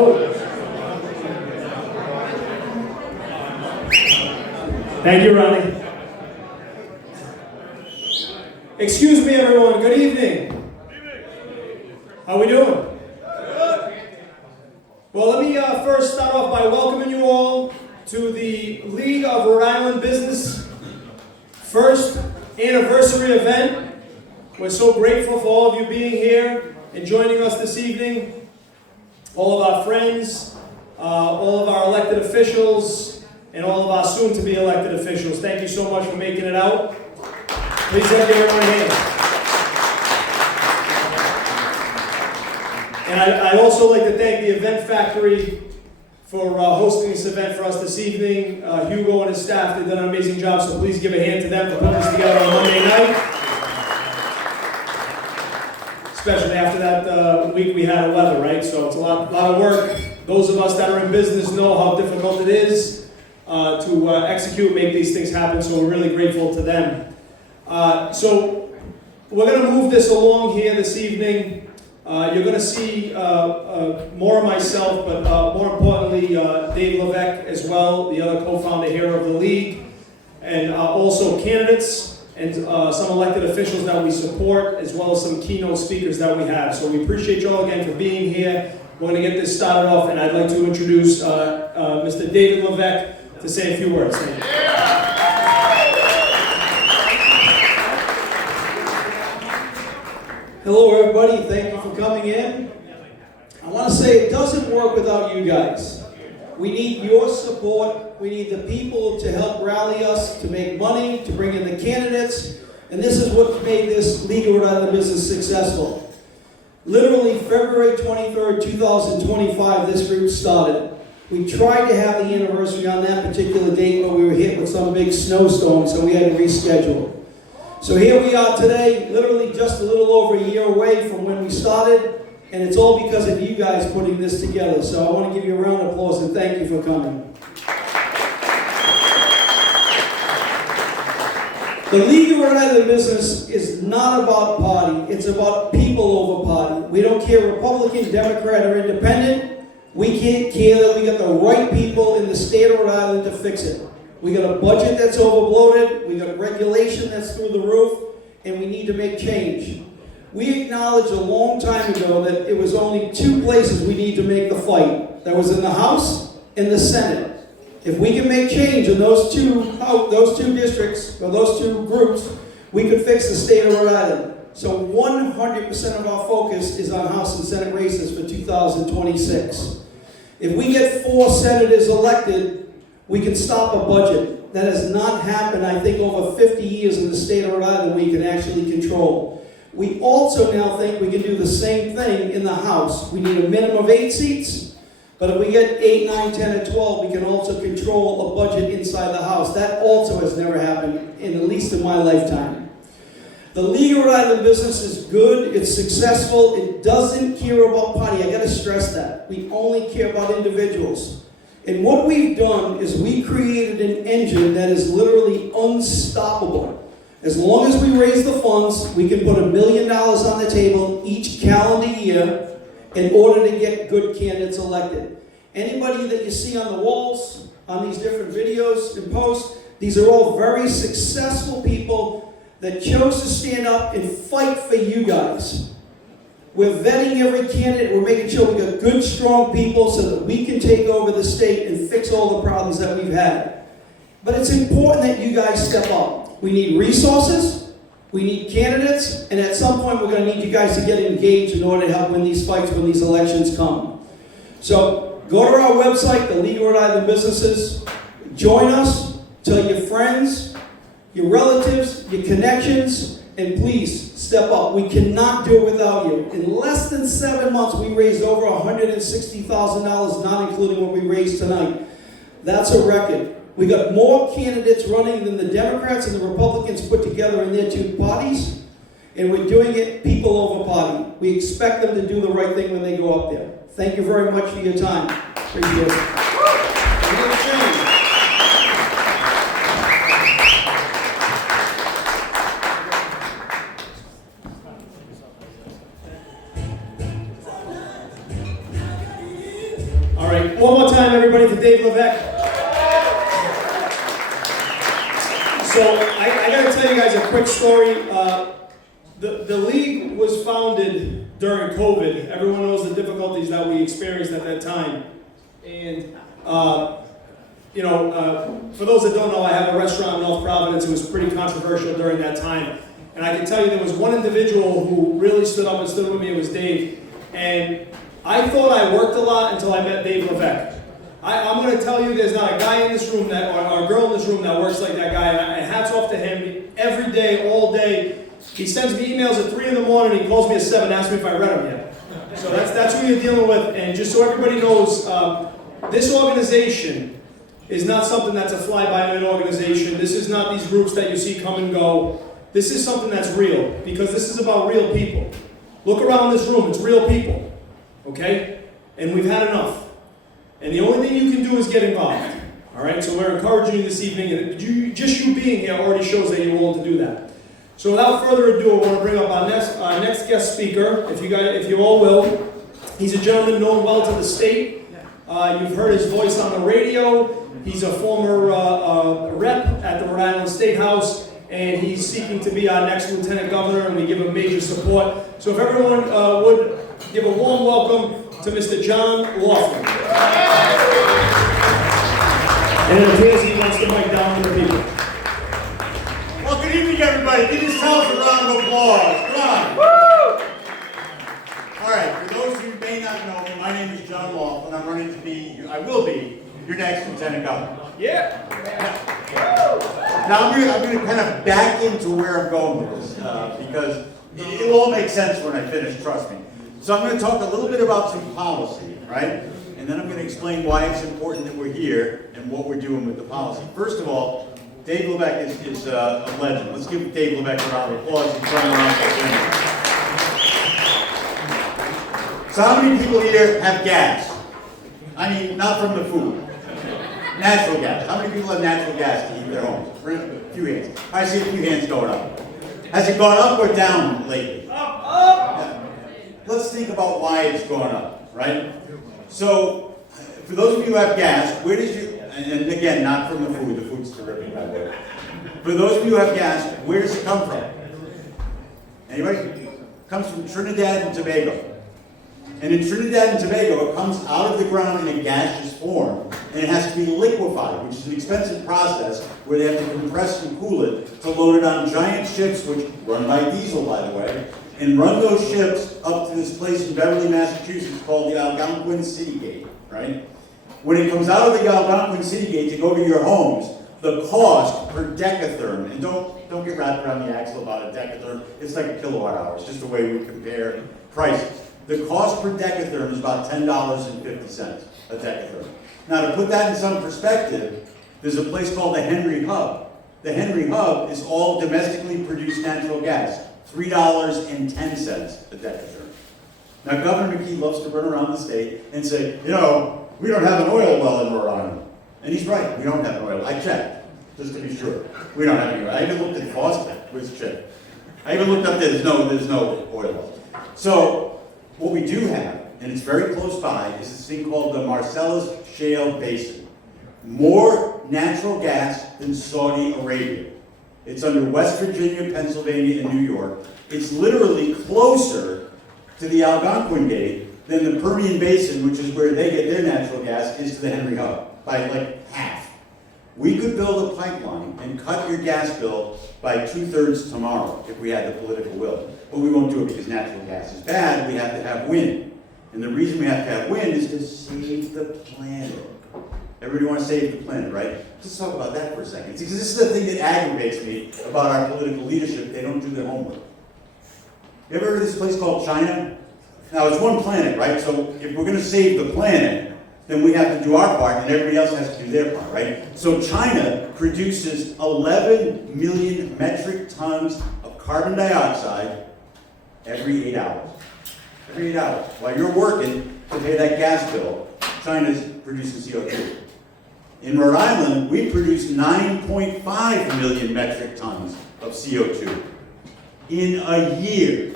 Rhode. Thank you, Ronnie. Excuse me, everyone. Good evening. How we doing? Well, let me first start off by welcoming you all to the League of Rhode Island Business first anniversary event. We're so grateful for all of you being here and joining us this evening. All of our friends, all of our elected officials, and all of our soon-to-be elected officials. Thank you so much for making it out. Please give everyone a hand. And I'd also like to thank the Event Factory for hosting this event for us this evening. Hugo and his staff did an amazing job, so please give a hand to them for putting this together on Monday night. Especially after that week we had of weather, right? So it's a lot of work. Those of us that are in business know how difficult it is to execute, make these things happen, so we're really grateful to them. So we're going to move this along here this evening. You're going to see more of myself, but more importantly, Dave Levesque as well, the other co-founder here of the league, and also candidates and some elected officials that we support, as well as some keynote speakers that we have. So we appreciate you all again for being here. We're going to get this started off, and I'd like to introduce Mr. David Levesque to say a few words. Thank you. Hello everybody, thank you for coming in. I want to say it doesn't work without you guys. We need your support. We need the people to help rally us, to make money, to bring in the candidates. And this is what made this League of Rhode Island Business successful. Literally February 23rd, 2025, this group started. We tried to have the anniversary on that particular date, but we were hit with some big snowstorm, so we had to reschedule. So here we are today, literally just a little over a year away from when we started, and it's all because of you guys putting this together. So I want to give you a round of applause and thank you for coming. The League of Rhode Island Business is not about party, it's about people over party. We don't care Republican, Democrat, or Independent. We can't care that we got the right people in the state of Rhode Island to fix it. We got a budget that's overbloated, we got regulation that's through the roof, and we need to make change. We acknowledged a long time ago that it was only two places we need to make the fight. That was in the House and the Senate. If we can make change in those two districts, or those two groups, we could fix the state of Rhode Island. So 100% of our focus is on House and Senate races for 2026. If we get 4 senators elected, we can stop a budget. That has not happened, I think, over 50 years in the state of Rhode Island we can actually control. We also now think we can do the same thing in the House. We need a minimum of 8 seats, but if we get 8, 9, 10, or 12, we can also control a budget inside the House. That also has never happened, at least in my lifetime. The League of Rhode Island Business is good, it's successful, it doesn't care about party. I gotta stress that. We only care about individuals. And what we've done is we created an engine that is literally unstoppable. As long as we raise the funds, we can put $1 million on the table each calendar year in order to get good candidates elected. Anybody that you see on the walls, on these different videos and posts, these are all very successful people that chose to stand up and fight for you guys. We're vetting every candidate. We're making sure we got good, strong people so that we can take over the state and fix all the problems that we've had. But it's important that you guys step up. We need resources, we need candidates, and at some point we're going to need you guys to get engaged in order to help win these fights when these elections come. So go to our website, the League of Rhode Island Businesses. Join us, tell your friends, your relatives, your connections, and please step up. We cannot do it without you. In less than 7 months, we raised over $160,000, not including what we raised tonight. That's a record. We got more candidates running than the Democrats and the Republicans put together in their two parties, and we're doing it people over party. We expect them to do the right thing when they go up there. Thank you very much for your time. Appreciate it. All right, one more time, everybody, for Dave Levesque. So I gotta tell you guys a quick story. The league was founded during COVID. Everyone knows the difficulties that we experienced at that time. And, for those that don't know, I have a restaurant in North Providence. It was pretty controversial during that time. And I can tell you there was one individual who really stood up and stood with me. It was Dave. And I thought I worked a lot until I met Dave Levesque. I'm going to tell you, there's not a guy in this room or a girl in this room that works like that guy. And hats off to him. Every day, all day, he sends me emails at 3 in the morning. He calls me at 7, asks me if I read them yet. So that's who you're dealing with. And just so everybody knows, this organization is not something that's a fly-by-night organization. This is not these groups that you see come and go. This is something that's real, because this is about real people. Look around this room, it's real people, okay? And we've had enough. And the only thing you can do is get involved, all right? So we're encouraging you this evening, and just you being here already shows that you're willing to do that. So without further ado, I want to bring up our next guest speaker, if you all will. He's a gentleman known well to the state. You've heard his voice on the radio. He's a former rep at the Rhode Island State House, and he's seeking to be our next lieutenant governor, and we give him major support. So if everyone would give a warm welcome to Mr. John Laughlin. And it appears he wants the mic down to the people. Well, good evening, everybody. Give this house a round of applause. Come on. Woo! All right, for those who may not know me, my name is John Laughlin. I'm running to be, I will be, your next lieutenant governor. Yeah. Now, I'm going to kind of back into where I'm going with this, because it'll all make sense when I finish, trust me. So I'm going to talk a little bit about some policy, right? And then I'm going to explain why it's important that we're here and what we're doing with the policy. First of all, Dave Levesque is a legend. Let's give Dave Levesque a round of applause. He's running around for dinner. So how many people here have gas? I mean, not from the food. Natural gas. How many people have natural gas to heat their homes? A few hands. I see a few hands going up. Has it gone up or down lately? Up, up! Yeah. Let's think about why it's gone up, right? So, for those of you who have gas, where does you, and again, not from the food's terrific, by the way. For those of you who have gas, where does it come from? Anybody? It comes from Trinidad and Tobago. And in Trinidad and Tobago, it comes out of the ground in a gaseous form, and it has to be liquefied, which is an expensive process where they have to compress and cool it to load it on giant ships, which run by diesel, by the way, and run those ships up to this place in Beverly, Massachusetts called the Algonquin City Gate, right? When it comes out of the Algonquin City Gate to go to your homes, the cost per decatherm, and don't get wrapped around the axle about a decatherm, it's like a kilowatt hour, it's just the way we compare prices. The cost per decatherm is about $10.50 a decatherm. Now, to put that in some perspective, there's a place called the Henry Hub. The Henry Hub is all domestically produced natural gas, $3.10 a decatherm. Now, Governor McKee loves to run around the state and say, you know, we don't have an oil well in Rhode Island. And he's right, we don't have an oil. I checked, just to be sure. We don't have any oil. I even looked at Foster, where's Chip? I even looked up there, there's no oil well. So, what we do have, and it's very close by, is this thing called the Marcellus Shale Basin. More natural gas than Saudi Arabia. It's under West Virginia, Pennsylvania, and New York. It's literally closer to the Algonquin Gate than the Permian Basin, which is where they get their natural gas, is to the Henry Hub, by like half. We could build a pipeline and cut your gas bill by 2/3 tomorrow if we had the political will. But we won't do it because natural gas is bad. We have to have wind. And the reason we have to have wind is to save the planet. Everybody want to save the planet, right? Let's talk about that for a second. Because this is the thing that aggravates me about our political leadership. They don't do their homework. You ever heard of this place called China? Now, it's one planet, right? So if we're going to save the planet, then we have to do our part, and everybody else has to do their part, right? So China produces 11 million metric tons of carbon dioxide every 8 hours. Every 8 hours. While you're working to pay that gas bill, China's producing CO2. In Rhode Island, we produce 9.5 million metric tons of CO2 in a year.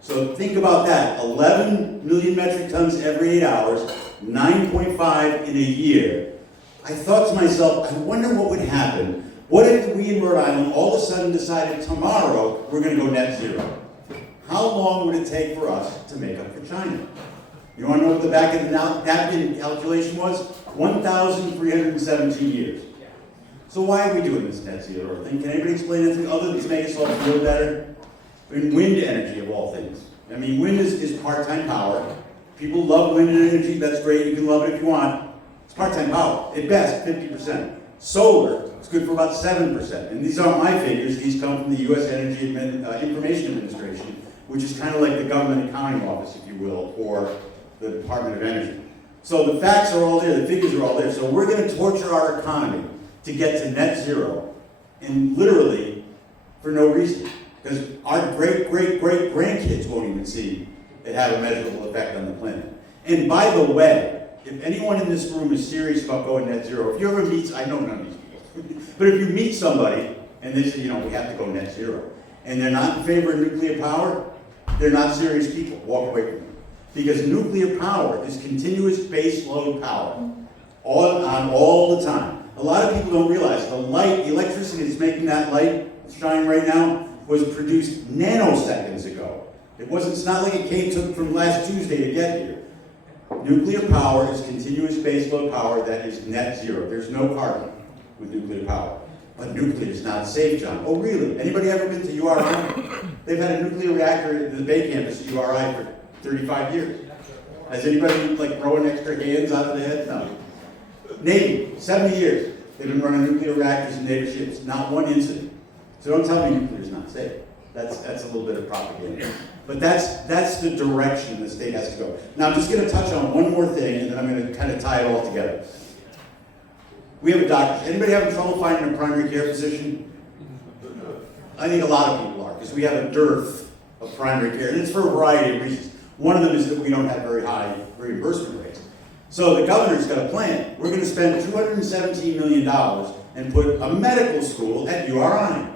So think about that, 11 million metric tons every 8 hours, 9.5 in a year, I thought to myself, I wonder what would happen. What if we in Rhode Island all of a sudden decided tomorrow we're going to go net zero? How long would it take for us to make up for China? You want to know what the back of the napkin calculation was? 1,317 years. So why are we doing this net zero thing? Can anybody explain anything other than to make us all feel better? I mean, wind energy of all things. I mean, wind is part-time power. People love wind energy, that's great, you can love it if you want. It's part-time power, at best, 50%. Solar, it's good for about 7%. And these aren't my figures, these come from the U.S. Energy Information Administration, which is kind of like the government accounting office, if you will, or the Department of Energy. So the facts are all there, the figures are all there. So we're going to torture our economy to get to net zero, and literally for no reason. Because our great-great-great-grandkids won't even see it have a measurable effect on the planet. And by the way, if anyone in this room is serious about going net zero, if you ever meet, I know none of these people, but if you meet somebody and they say, you know, we have to go net zero, and they're not in favor of nuclear power, they're not serious people. Walk away from them. Because nuclear power is continuous base load power, on all the time. A lot of people don't realize the light, the electricity that's making that light shine right now was produced nanoseconds ago. It's not like it took from last Tuesday to get here. Nuclear power is continuous baseload power that is net zero. There's no carbon with nuclear power. But nuclear is not safe, John. Oh, really? Anybody ever been to URI? They've had a nuclear reactor at the Bay campus at URI for 35 years. Has anybody like throwing extra hands out of the head? No. Navy, 70 years. They've been running nuclear reactors in naval ships. Not one incident. So don't tell me nuclear is not safe. That's a little bit of propaganda. But that's the direction the state has to go. Now I'm just going to touch on one more thing, and then I'm going to kind of tie it all together. We have a doctor. Anybody having trouble finding a primary care physician? I think a lot of people are, because we have a dearth of primary care, and it's for a variety of reasons. One of them is that we don't have very high reimbursement rates. So the governor's got a plan. We're going to spend $217 million and put a medical school at URI.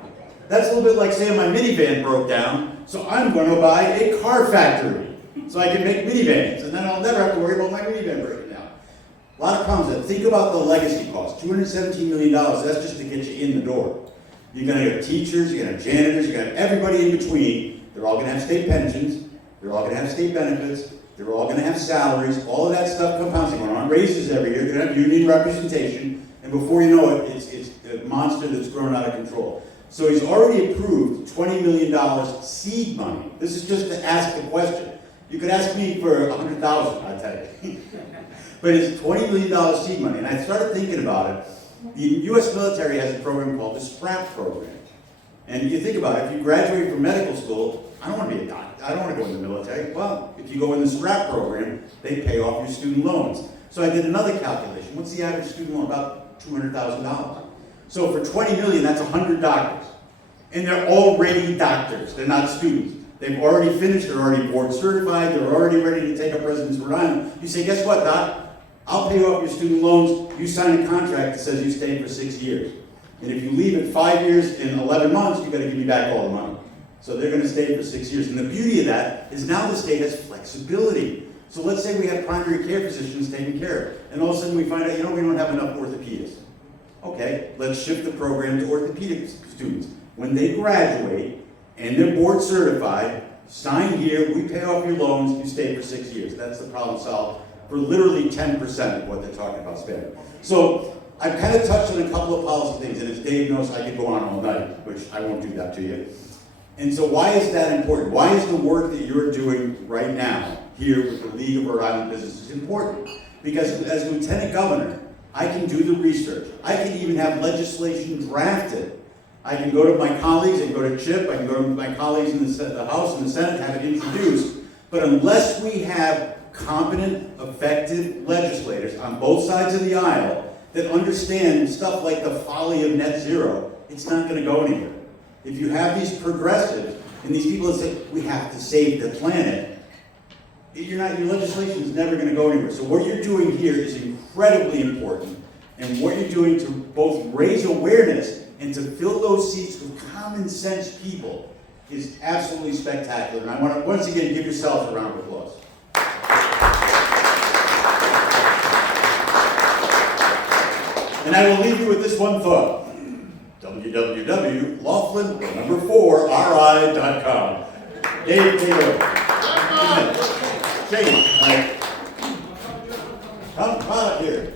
That's a little bit like saying my minivan broke down, so I'm going to buy a car factory so I can make minivans, and then I'll never have to worry about my minivan breaking down. A lot of problems there. Think about the legacy cost. $217 million, that's just to get you in the door. You're going to have teachers, you're going to have janitors, you're going to have everybody in between. They're all going to have state pensions, they're all going to have state benefits, they're all going to have salaries, all of that stuff compounds going on, raises every year, they're going to have union representation, and before you know it, it's a monster that's grown out of control. So he's already approved $20 million seed money. This is just to ask the question. You could ask me for $100,000, I'll tell you. But it's $20 million seed money. And I started thinking about it. The U.S. military has a program called the SPRAP program. And you think about it, if you graduate from medical school, I don't want to be a doctor. I don't want to go in the military. Well, if you go in the SPRAP program, they pay off your student loans. So I did another calculation. What's the average student loan? About $200,000. So for $20 million, that's 100 doctors. And they're already doctors. They're not students. They've already finished, they're already board certified, they're already ready to take up residence in Rhode Island. You say, guess what, Doc? I'll pay off your student loans. You sign a contract that says you stay for 6 years. And if you leave at 5 years and 11 months, you've got to give me back all the money. So they're going to stay for 6 years. And the beauty of that is now the state has flexibility. So let's say we have primary care physicians taking care of it. And all of a sudden we find out, we don't have enough orthopedists. Okay, let's shift the program to orthopedic students. When they graduate and they're board certified, sign here, we pay off your loans, you stay for 6 years. That's the problem solved for literally 10% of what they're talking about spending. So I've kind of touched on a couple of policy things, and as Dave knows, I could go on all night, which I won't do that to you. And so why is that important? Why is the work that you're doing right now here with the League of Rhode Island Businesses important? Because as Lieutenant Governor, I can do the research. I can even have legislation drafted. I can go to my colleagues, I can go to Chip, I can go to my colleagues in the House and the Senate, have it introduced. But unless we have competent, effective legislators on both sides of the aisle that understand stuff like the folly of net zero, it's not going to go anywhere. If you have these progressives and these people that say, we have to save the planet, your legislation is never going to go anywhere. So what you're doing here is incredibly important. And what you're doing to both raise awareness and to fill those seats with common sense people is absolutely spectacular. And I want to once again give yourselves a round of applause. And I will leave you with this one thought. www.laughlin4ri.com. Dave Taylor. Shane, come out here.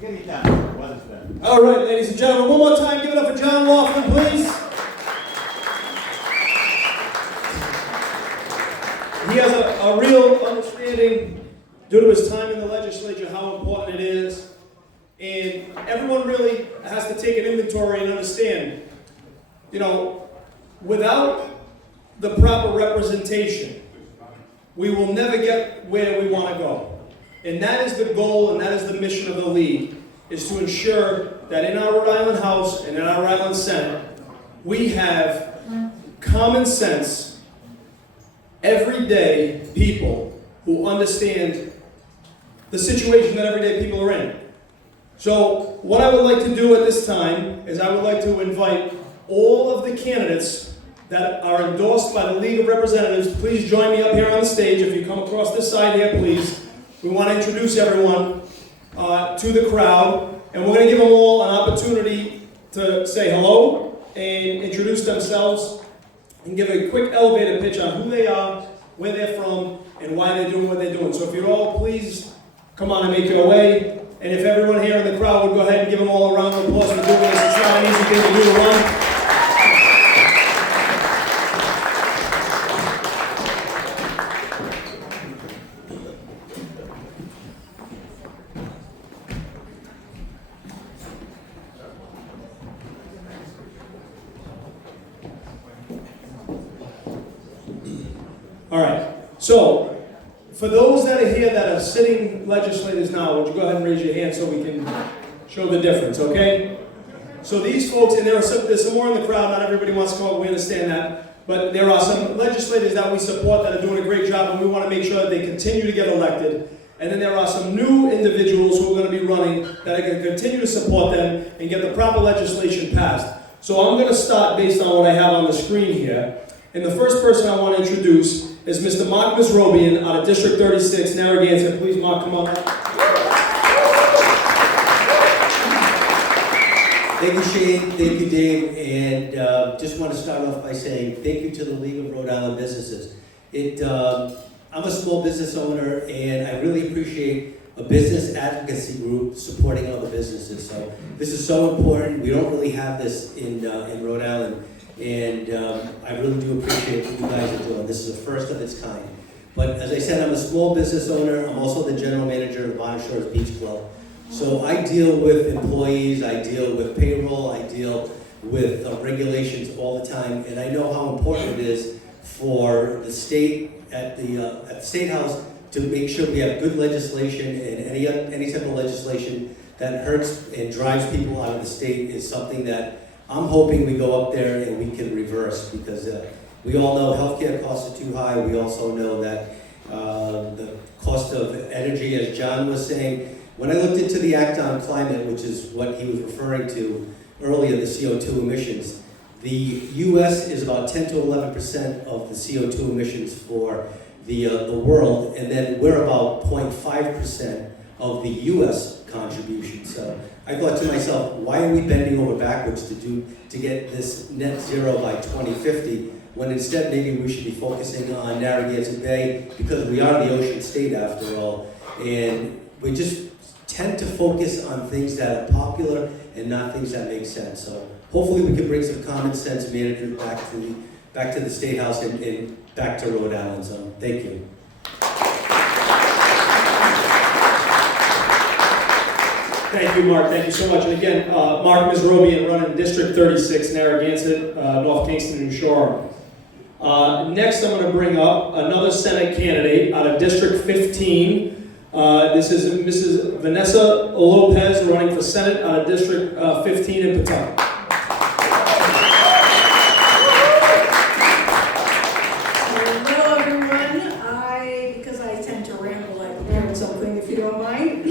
Get it down. What is that? All right, ladies and gentlemen, one more time, give it up for John Laughlin, please. He has a real understanding, due to his time in the legislature, how important it is. And everyone really has to take an inventory and understand, you know, without the proper representation, we will never get where we want to go. And that is the goal, and that is the mission of the league, is to ensure that in our Rhode Island House and in our Rhode Island Senate, we have common sense, everyday people who understand the situation that everyday people are in. So what I would like to do at this time is I would like to invite all of the candidates that are endorsed by the League of Representatives. Please join me up here on the stage. If you come across this side here, please. We want to introduce everyone to the crowd, and we're going to give them all an opportunity to say hello and introduce themselves and give a quick elevator pitch on who they are, where they're from, and why they're doing what they're doing. So if you'd all please come on and make your way. And if everyone here in the crowd would go ahead and give them all a round of applause for doing this. It's not an easy thing to do to run. All right, so for those that are here that are sitting legislators now, would you go ahead and raise your hand so we can show the difference, okay? So these folks, and there's some more in the crowd, not everybody wants to come up, we understand that, but there are some legislators that we support that are doing a great job, and we want to make sure that they continue to get elected. And then there are some new individuals who are going to be running that are going to continue to support them and get the proper legislation passed. So I'm going to start based on what I have on the screen here. And the first person I want to introduce is Mr. Mark Misrobian out of District 36, Narragansett. Please, Mark, come on up. Thank you, Shane. Thank you, Dave. And just want to start off by saying thank you to the League of Rhode Island Businesses. I'm a small business owner, and I really appreciate a business advocacy group supporting other businesses. So this is so important. We don't really have this in Rhode Island. And I really do appreciate what you guys are doing. This is the first of its kind. But as I said, I'm a small business owner. I'm also the general manager of Bonnet Shores Beach Club. So I deal with employees, I deal with payroll, I deal with regulations all the time. And I know how important it is for the state at the State House to make sure we have good legislation, and any type of legislation that hurts and drives people out of the state is something that I'm hoping we go up there and we can reverse, because we all know healthcare costs are too high. We also know that the cost of energy, as John was saying, when I looked into the Act on Climate, which is what he was referring to earlier, the CO2 emissions, the U.S. is about 10 to 11% of the CO2 emissions for the world, and then we're about 0.5% of the U.S. contribution. So I thought to myself, why are we bending over backwards to get this net zero by 2050, when instead maybe we should be focusing on Narragansett Bay, because we are the ocean state after all, and we just tend to focus on things that are popular and not things that make sense. So hopefully we can bring some common sense management back to the State House and back to Rhode Island. So thank you. Thank you, Mark. Thank you so much. And again, Mark Misrobian running District 36, Narragansett, North Kingston and Shore. Next, I'm going to bring up another Senate candidate out of District 15. This is Mrs. Vanessa Lopez running for Senate out of District 15 in Pawtucket. Hello, everyone. Because I tend to ramble, I prepared something, if you don't mind.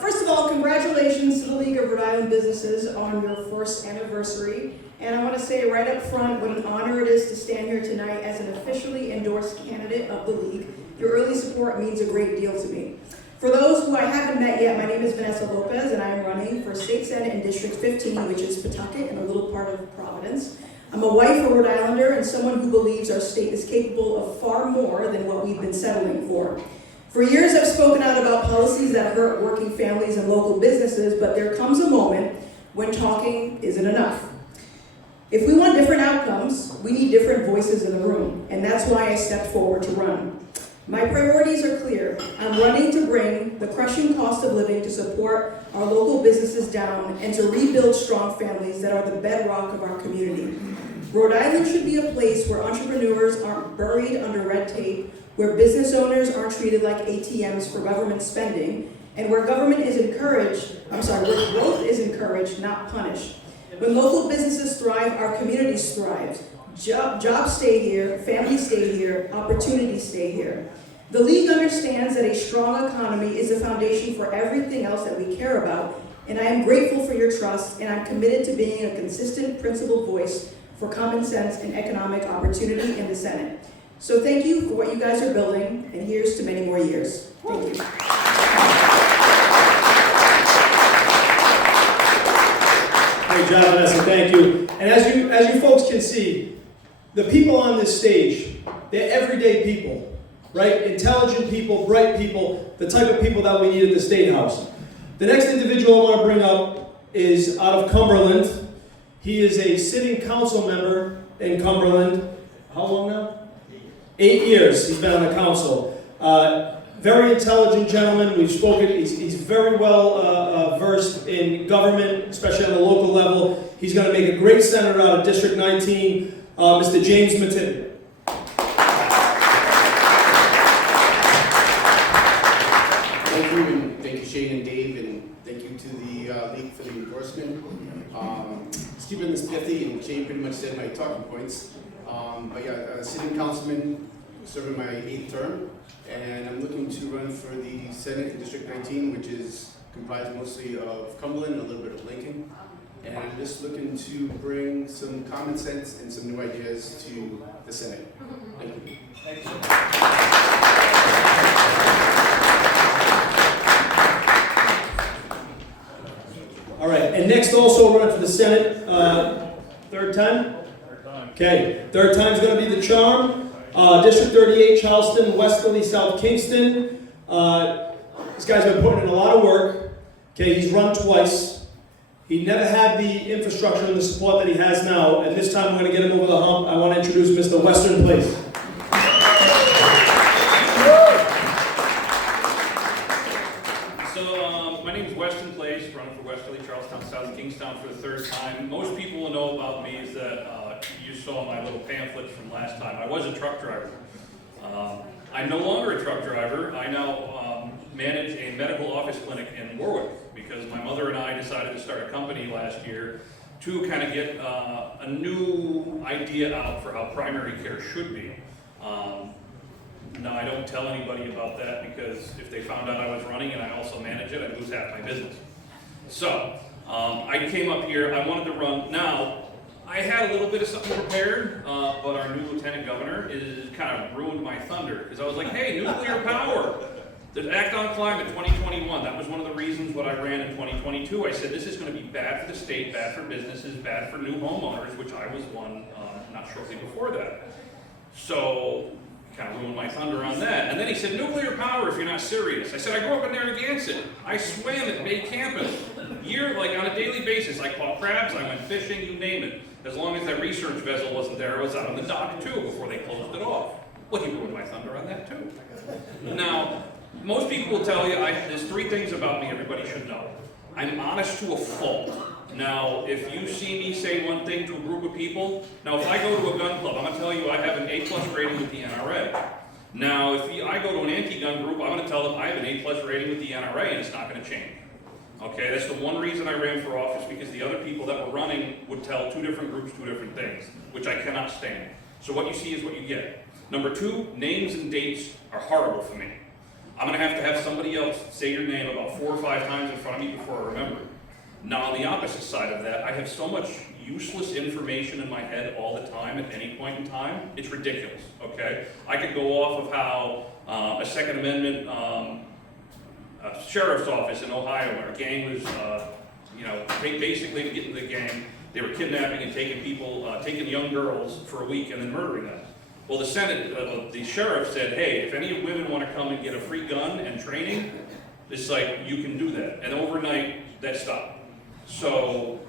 First of all, congratulations to the League of Rhode Island Businesses on your first anniversary. And I want to say right up front what an honor it is to stand here tonight as an officially endorsed candidate of the League. Your early support means a great deal to me. For those who I haven't met yet, my name is Vanessa Lopez, and I am running for State Senate in District 15, which is Pawtucket and a little part of Providence. I'm a wife, a Rhode Islander, and someone who believes our state is capable of far more than what we've been settling for. For years, I've spoken out about policies that hurt working families and local businesses, but there comes a moment when talking isn't enough. If we want different outcomes, we need different voices in the room, and that's why I stepped forward to run. My priorities are clear. I'm running to bring the crushing cost of living to support our local businesses down and to rebuild strong families that are the bedrock of our community. Rhode Island should be a place where entrepreneurs aren't buried under red tape, where business owners aren't treated like ATMs for government spending, and where government is encouraged, where growth is encouraged, not punished. When local businesses thrive, our communities thrive. Jobs stay here, families stay here, opportunities stay here. The League understands that a strong economy is the foundation for everything else that we care about, and I am grateful for your trust, and I'm committed to being a consistent, principled voice for common sense and economic opportunity in the Senate. So thank you for what you guys are building, and here's to many more years. Thank you. Great job, Vanessa, thank you. And as you folks can see, the people on this stage, they're everyday people, right? Intelligent people, bright people, the type of people that we need at the State House. The next individual I want to bring up is out of Cumberland. He is a sitting council member in Cumberland. How long now? 8 years he's been on the council. Very intelligent gentleman. We've spoken. He's very well versed in government, especially on the local level. He's going to make a great senator out of District 19, Mr. James Mattin. Thank you, and thank you, Shane and Dave, and thank you to the League for the endorsement. Just keeping this pithy, and Shane pretty much said my talking points. But yeah, sitting councilman, serving my 8th term, and I'm looking to run for the Senate in District 19, which is comprised mostly of Cumberland and a little bit of Lincoln. And I'm just looking to bring some common sense and some new ideas to the Senate. Thank you. Thank you. All right, and next also running for the Senate, third time? Okay, third time's going to be the charm. District 38, Charleston, Westerly, South Kingston. This guy's been putting in a lot of work. Okay, he's run twice. He never had the infrastructure and the support that he has now, and this time we're going to get him over the hump. I want to introduce Mr. Western Place. So, my name is Weston Place, running for Westerly, Charlestown, South Kingstown for the 3rd time. Most people will know about me is that you saw my little pamphlets from last time. I was a truck driver. I'm no longer a truck driver. I now manage a medical office clinic in Warwick because my mother and I decided to start a company last year to kind of get a new idea out for how primary care should be. Now, I don't tell anybody about that because if they found out I was running and I also manage it, I'd lose half my business. So, I came up here, I wanted to run. Now, I had a little bit of something prepared, but our new lieutenant governor is kind of ruined my thunder because I was like, hey, nuclear power. The Act on Climate 2021, that was one of the reasons what I ran in 2022. I said this is going to be bad for the state, bad for businesses, bad for new homeowners, which I was one not shortly before that. So, kind of ruined my thunder on that. And then he said, nuclear power if you're not serious. I said, I grew up in Narragansett. I swam at Bay Campus. Like on a daily basis. I caught crabs, I went fishing, you name it. As long as that research vessel wasn't there, I was out on the dock too before they closed it off. Well, he ruined my thunder on that too. Now, most people will tell you, there's 3 things about me everybody should know. I'm honest to a fault. Now, if you see me say one thing to a group of people, now if I go to a gun club, I'm going to tell you I have an A+ rating with the NRA. Now, if I go to an anti-gun group, I'm going to tell them I have an A+ rating with the NRA and it's not going to change. Okay, that's the one reason I ran for office, because the other people that were running would tell 2 different groups 2 different things, which I cannot stand. So what you see is what you get. Number 2, names and dates are horrible for me. I'm going to have somebody else say your name about 4 or 5 times in front of me before I remember it. Now, on the opposite side of that, I have so much useless information in my head all the time at any point in time, it's ridiculous, okay? I could go off of how a Second Amendment sheriff's office in Ohio where a gang was, basically to get into the gang, they were kidnapping and taking people, taking young girls for a week and then murdering them. Well, the sheriff said, hey, if any women want to come and get a free gun and training, it's like, you can do that. And overnight, that stopped. So,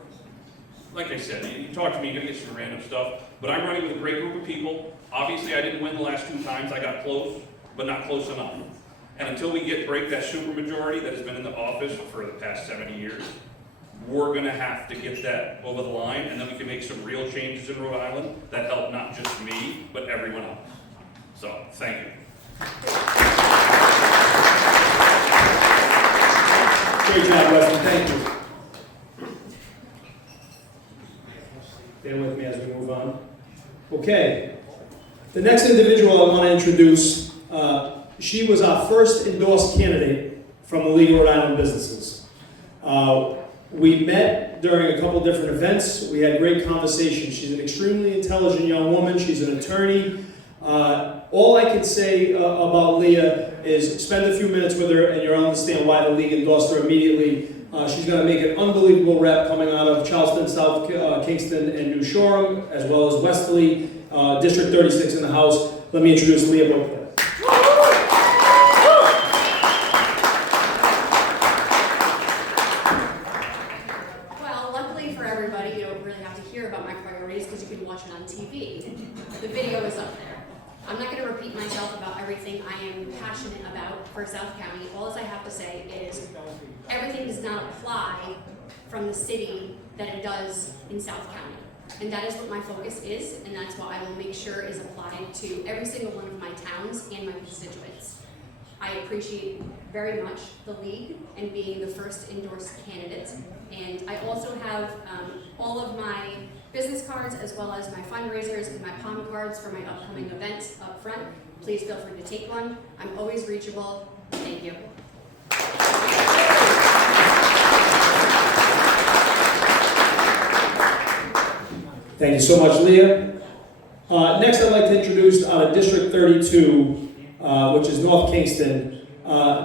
like I said, you talk to me, you're gonna get some random stuff, but I'm running with a great group of people. Obviously, I didn't win the last 2 times. I got close, but not close enough. And until we break that supermajority that has been in the office for the past 70 years, we're gonna have to get that over the line, and then we can make some real changes in Rhode Island that help not just me, but everyone else. So, thank you. Great job, Weston, thank you. Bear with me as we move on. Okay, the next individual I want to introduce, she was our first endorsed candidate from the League of Rhode Island Businesses. We met during a couple different events. We had great conversations. She's an extremely intelligent young woman. She's an attorney. All I can say about Leah is spend a few minutes with her and you'll understand why the league endorsed her immediately. She's going to make an unbelievable rep coming out of Charleston, South Kingston, and New Shoreham, as well as Westerly, District 36 in the House. Let me introduce Leah Boakler. Well, luckily for everybody, you don't really have to hear about my priorities because you can watch it on TV. The video is up there. I'm not going to repeat myself about everything I am passionate about for South County. All I have to say is everything does not apply from the city that it does in South County. And that is what my focus is, and that's what I will make sure is applied to every single one of my towns and my constituents. I appreciate very much the league and being the first endorsed candidate. And I also have all of my business cards as well as my fundraisers and my palm cards for my upcoming events up front. Please feel free to take one. I'm always reachable. Thank you. Thank you so much, Leah. Next, I'd like to introduce out of District 32, which is North Kingston.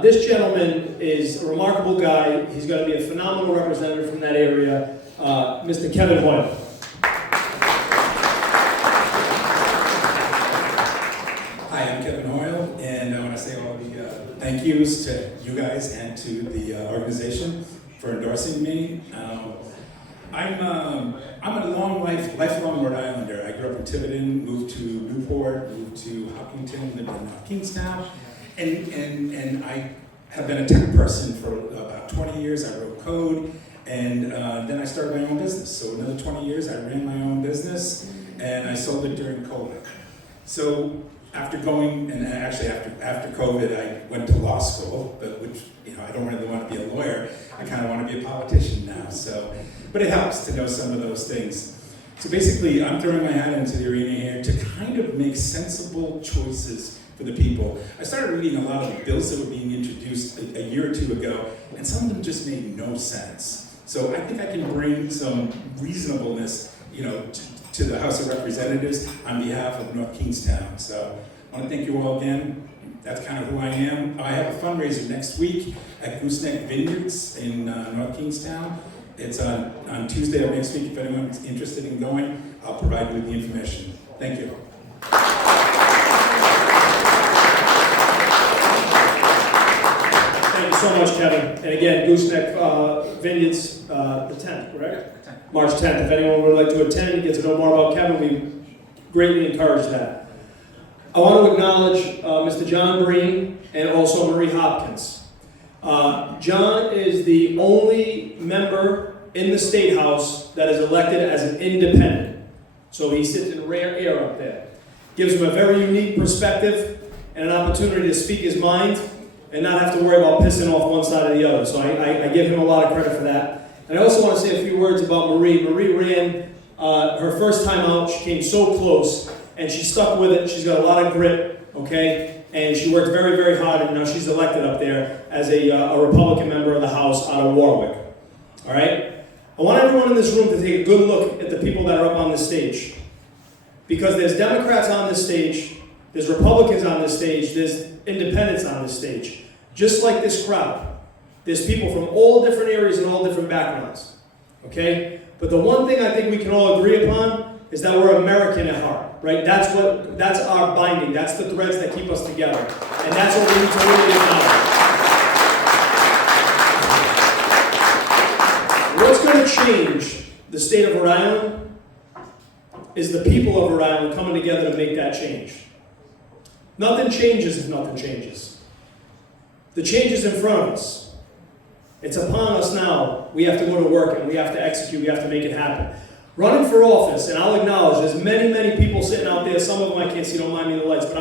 This gentleman is a remarkable guy. He's going to be a phenomenal representative from that area, Mr. Kevin Hoyle. Hi, I'm Kevin Hoyle, and I want to say all the thank yous to you guys and to the organization for endorsing me. I'm a lifelong Rhode Islander. I grew up in Tiverton, moved to Newport, moved to Hopkinton, lived in North Kingstown, and I have been a tech person for about 20 years. I wrote code, and then I started my own business. So another 20 years, I ran my own business, and I sold it during COVID. So after going, and actually after COVID, I went to law school, but which, I don't really want to be a lawyer. I kind of want to be a politician now. But it helps to know some of those things. So basically, I'm throwing my hat into the arena here to kind of make sensible choices for the people. I started reading a lot of the bills that were being introduced a year or two ago, and some of them just made no sense. So I think I can bring some reasonableness, to the House of Representatives on behalf of North Kingstown. So I want to thank you all again. That's kind of who I am. I have a fundraiser next week at Gooseneck Vineyards in North Kingstown. It's on Tuesday of next week. If anyone's interested in going, I'll provide you with the information. Thank you. Thank you so much, Kevin. And again, Gooseneck Vineyards, the 10th, correct? March 10th. If anyone would like to attend and get to know more about Kevin, we greatly encourage that. I want to acknowledge Mr. John Breen and also Marie Hopkins. John is the only member in the State House that is elected as an independent. So he sits in rare air up there. Gives him a very unique perspective and an opportunity to speak his mind and not have to worry about pissing off one side or the other. So I give him a lot of credit for that. And I also want to say a few words about Marie. Marie ran her first time out. She came so close, and she stuck with it. She's got a lot of grit, okay? And she worked very, very hard, and now she's elected up there as a Republican member of the House out of Warwick. All right? I want everyone in this room to take a good look at the people that are up on this stage. Because there's Democrats on this stage, there's Republicans on this stage, there's independents on this stage. Just like this crowd. There's people from all different areas and all different backgrounds, okay? But the one thing I think we can all agree upon is that we're American at heart, right? That's our binding. That's the threads that keep us together. And that's what we need to really acknowledge. What's going to change the state of Rhode Island is the people of Rhode Island coming together to make that change. Nothing changes if nothing changes. The change is in front of us. It's upon us now. We have to go to work and we have to execute. We have to make it happen. Running for office, and I'll acknowledge there's many, many people sitting out there. Some of them I can't see, don't mind me the lights, but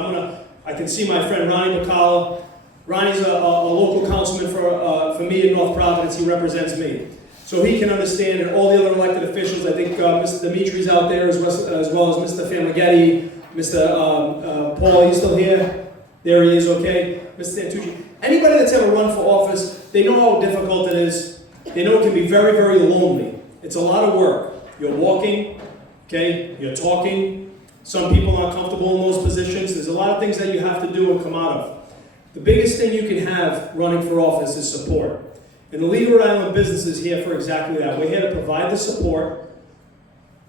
I can see my friend Ronnie Bacala. Ronnie's a local councilman for me in North Providence. He represents me. So he can understand, and all the other elected officials. I think Mr. Dimitri's out there as well as Mr. Famaghetti, Mr. Paul, are you still here? There he is, okay. Mr. Santucci. Anybody that's ever run for office, they know how difficult it is. They know it can be very, very lonely. It's a lot of work. You're walking, okay? You're talking. Some people aren't comfortable in those positions. There's a lot of things that you have to do and come out of. The biggest thing you can have running for office is support. And the League of Rhode Island Business is here for exactly that. We're here to provide the support.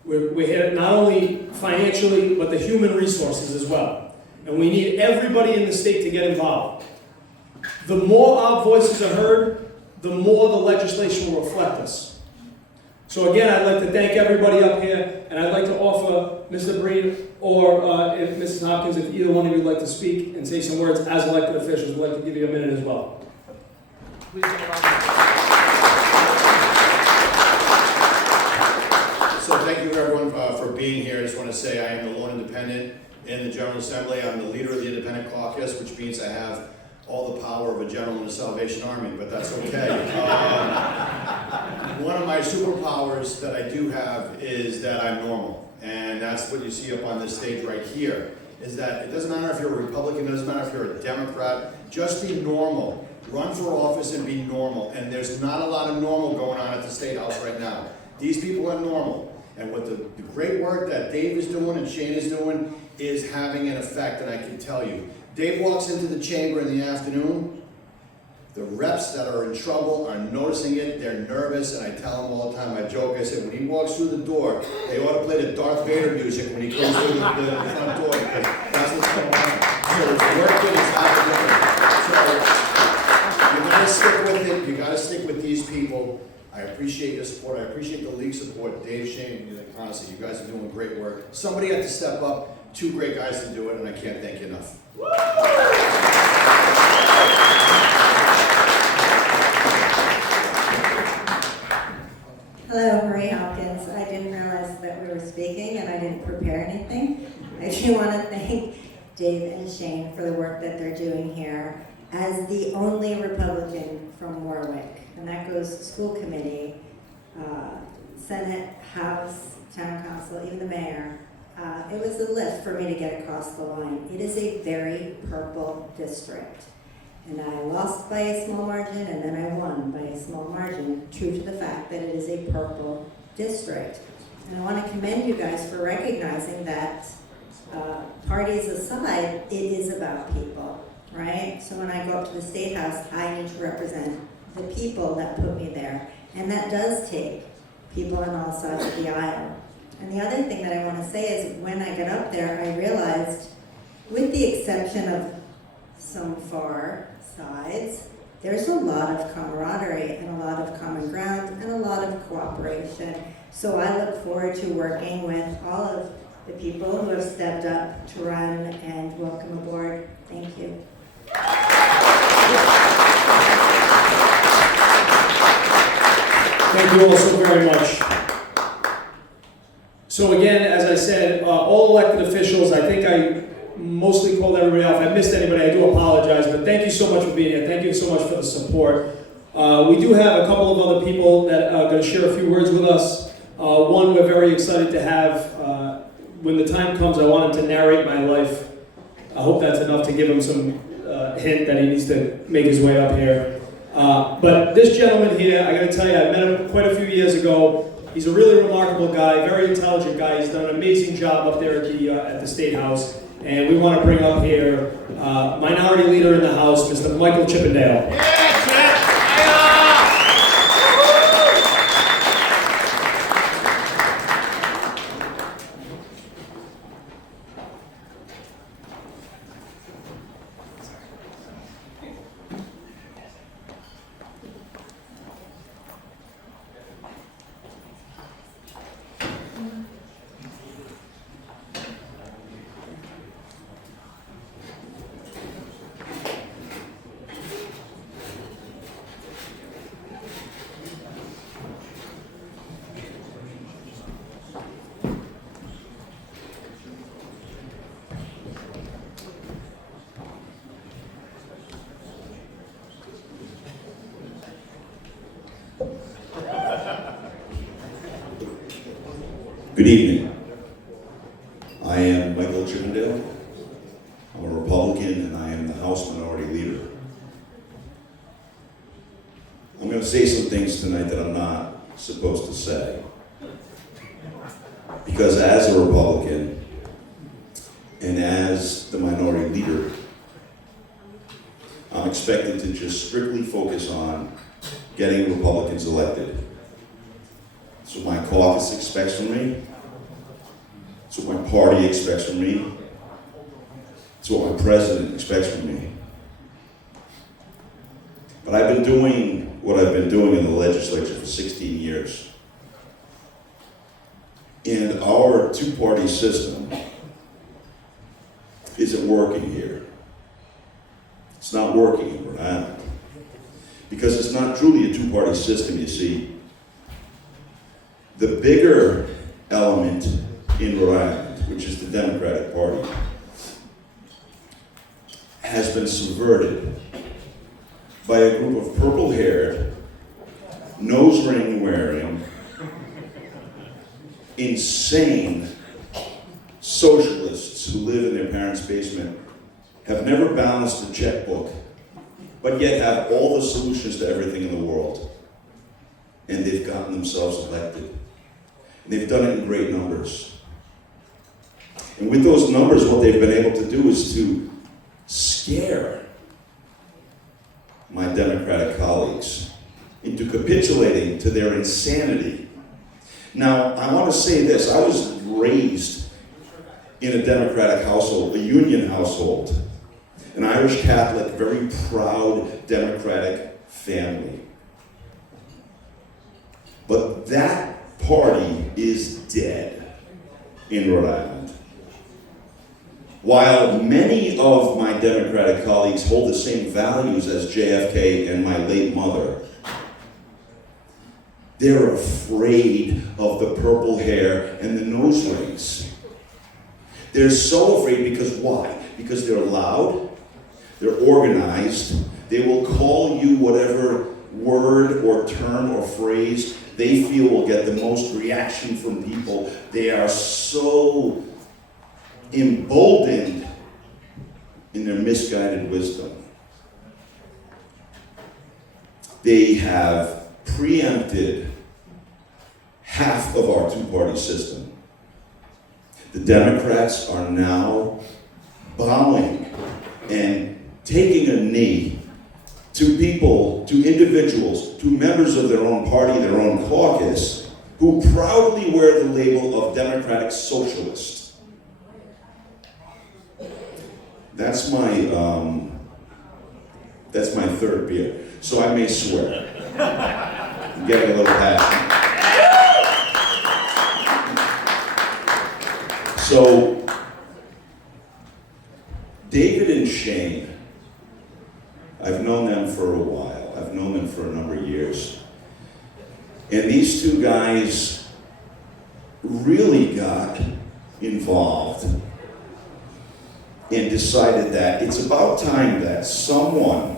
We're here not only financially, but the human resources as well. And we need everybody in the state to get involved. The more our voices are heard, the more the legislation will reflect us. So again, I'd like to thank everybody up here, and I'd like to offer Mr. Breen or if Mrs. Hopkins, if either one of you would like to speak and say some words as elected officials, we'd like to give you a minute as well. So thank you everyone for being here. I just want to say I am the lone independent in the General Assembly. I'm the leader of the Independent Caucus, which means I have all the power of a general in the Salvation Army, but that's okay. One of my superpowers that I do have is that I'm normal. And that's what you see up on this stage right here, is that it doesn't matter if you're a Republican, it doesn't matter if you're a Democrat, just be normal. Run for office and be normal. And there's not a lot of normal going on at the State House right now. These people are normal. And what the great work that Dave is doing and Shane is doing is having an effect, and I can tell you. Dave walks into the chamber in the afternoon, the reps that are in trouble are noticing it, they're nervous, and I tell them all the time, I joke, I said, when he walks through the door, they ought to play the Darth Vader music when he comes through the front door, because that's what's going on. So it's working, it's happening. So you gotta stick with it, you gotta stick with these people. I appreciate your support, I appreciate the league support, Dave, Shane, honestly, you guys are doing great work. Somebody had to step up, two great guys to do it, and I can't thank you enough. Hello, Marie Hopkins. I didn't realize that we were speaking and I didn't prepare anything. I do want to thank Dave and Shane for the work that they're doing here as the only Republican from Warwick. And that goes to school committee, Senate, House, Town Council, even the mayor. It was a lift for me to get across the line. It is a very purple district. And I lost by a small margin, and then I won by a small margin, true to the fact that it is a purple district. And I want to commend you guys for recognizing that parties aside, it is about people, right? So when I go up to the State House, I need to represent the people that put me there. And that does take people on all sides of the aisle. And the other thing that I want to say is when I got up there, I realized, with the exception of some far sides, there's a lot of camaraderie and a lot of common ground and a lot of cooperation. So I look forward to working with all of the people who have stepped up to run, and welcome aboard. Thank you. Thank you all so very much. So again, as I said, all elected officials, I think I mostly called everybody out. If I missed anybody, I do apologize, but thank you so much for being here. Thank you so much for the support. We do have a couple of other people that are going to share a few words with us. One we're very excited to have. When the time comes, I want him to narrate my life. I hope that's enough to give him some hint that he needs to make his way up here. But this gentleman here, I got to tell you, I met him quite a few years ago. He's a really remarkable guy, very intelligent guy. He's done an amazing job up there at the State House. And we want to bring up here Minority Leader in the House, Mr. Michael Chippendale. Yeah, Good evening. I am Michael Chippendale. I'm a Republican and I am the House Minority Leader. I'm going to say some things tonight that I'm not supposed to say. Because as a Republican and as the Minority Leader, I'm expected to just strictly focus on getting Republicans elected. That's what my caucus expects from me. That's what my party expects from me. That's what my president expects from me. But I've been doing what I've been doing in the legislature for 16 years. And our two-party system isn't working here. It's not working in Rhode Island. Because it's not truly a two-party system, you see. The bigger element in Rhode Island, which is the Democratic Party, has been subverted by a group of purple-haired, nose-ring-wearing, insane socialists who live in their parents' basement, have never balanced a checkbook, but yet have all the solutions to everything in the world. And they've gotten themselves elected. And they've done it in great numbers. And with those numbers, what they've been able to do is to scare my Democratic colleagues into capitulating to their insanity. Now, I want to say this. I was raised in a Democratic household, a union household, an Irish Catholic, very proud Democratic family. But that party is dead in Rhode Island. While many of my Democratic colleagues hold the same values as JFK and my late mother, they're afraid of the purple hair and the nose rings. They're so afraid because why? Because they're loud, they're organized, they will call you whatever word or term or phrase they feel will get the most reaction from people. They are so emboldened in their misguided wisdom. They have preempted half of our two-party system. The Democrats are now bowing and taking a knee to people, to individuals, to members of their own party, their own caucus, who proudly wear the label of Democratic Socialist. That's my third beer, so I may swear. I'm getting a little passionate. So, David and Shane, I've known them for a while. I've known them for a number of years. And these two guys really got involved and decided that it's about time that someone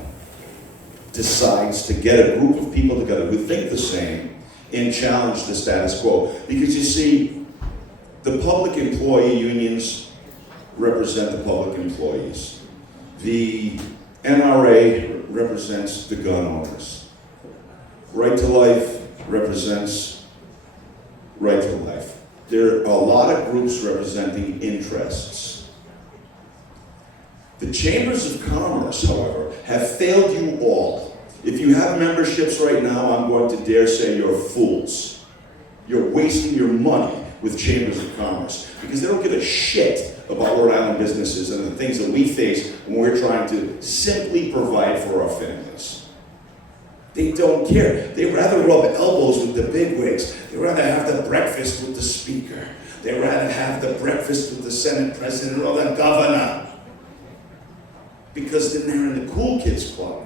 decides to get a group of people together who think the same and challenge the status quo. Because you see, the public employee unions represent the public employees. The NRA represents the gun owners. Right to Life represents Right to Life. There are a lot of groups representing interests. The chambers of commerce, however, have failed you all. If you have memberships right now, I'm going to dare say you're fools. You're wasting your money with chambers of commerce because they don't give a shit about Rhode Island businesses and the things that we face when we're trying to simply provide for our families. They don't care. They rather rub elbows with the bigwigs. They rather have the breakfast with the speaker. They rather have the breakfast with the Senate president or the governor. Because then they're in the cool kids club.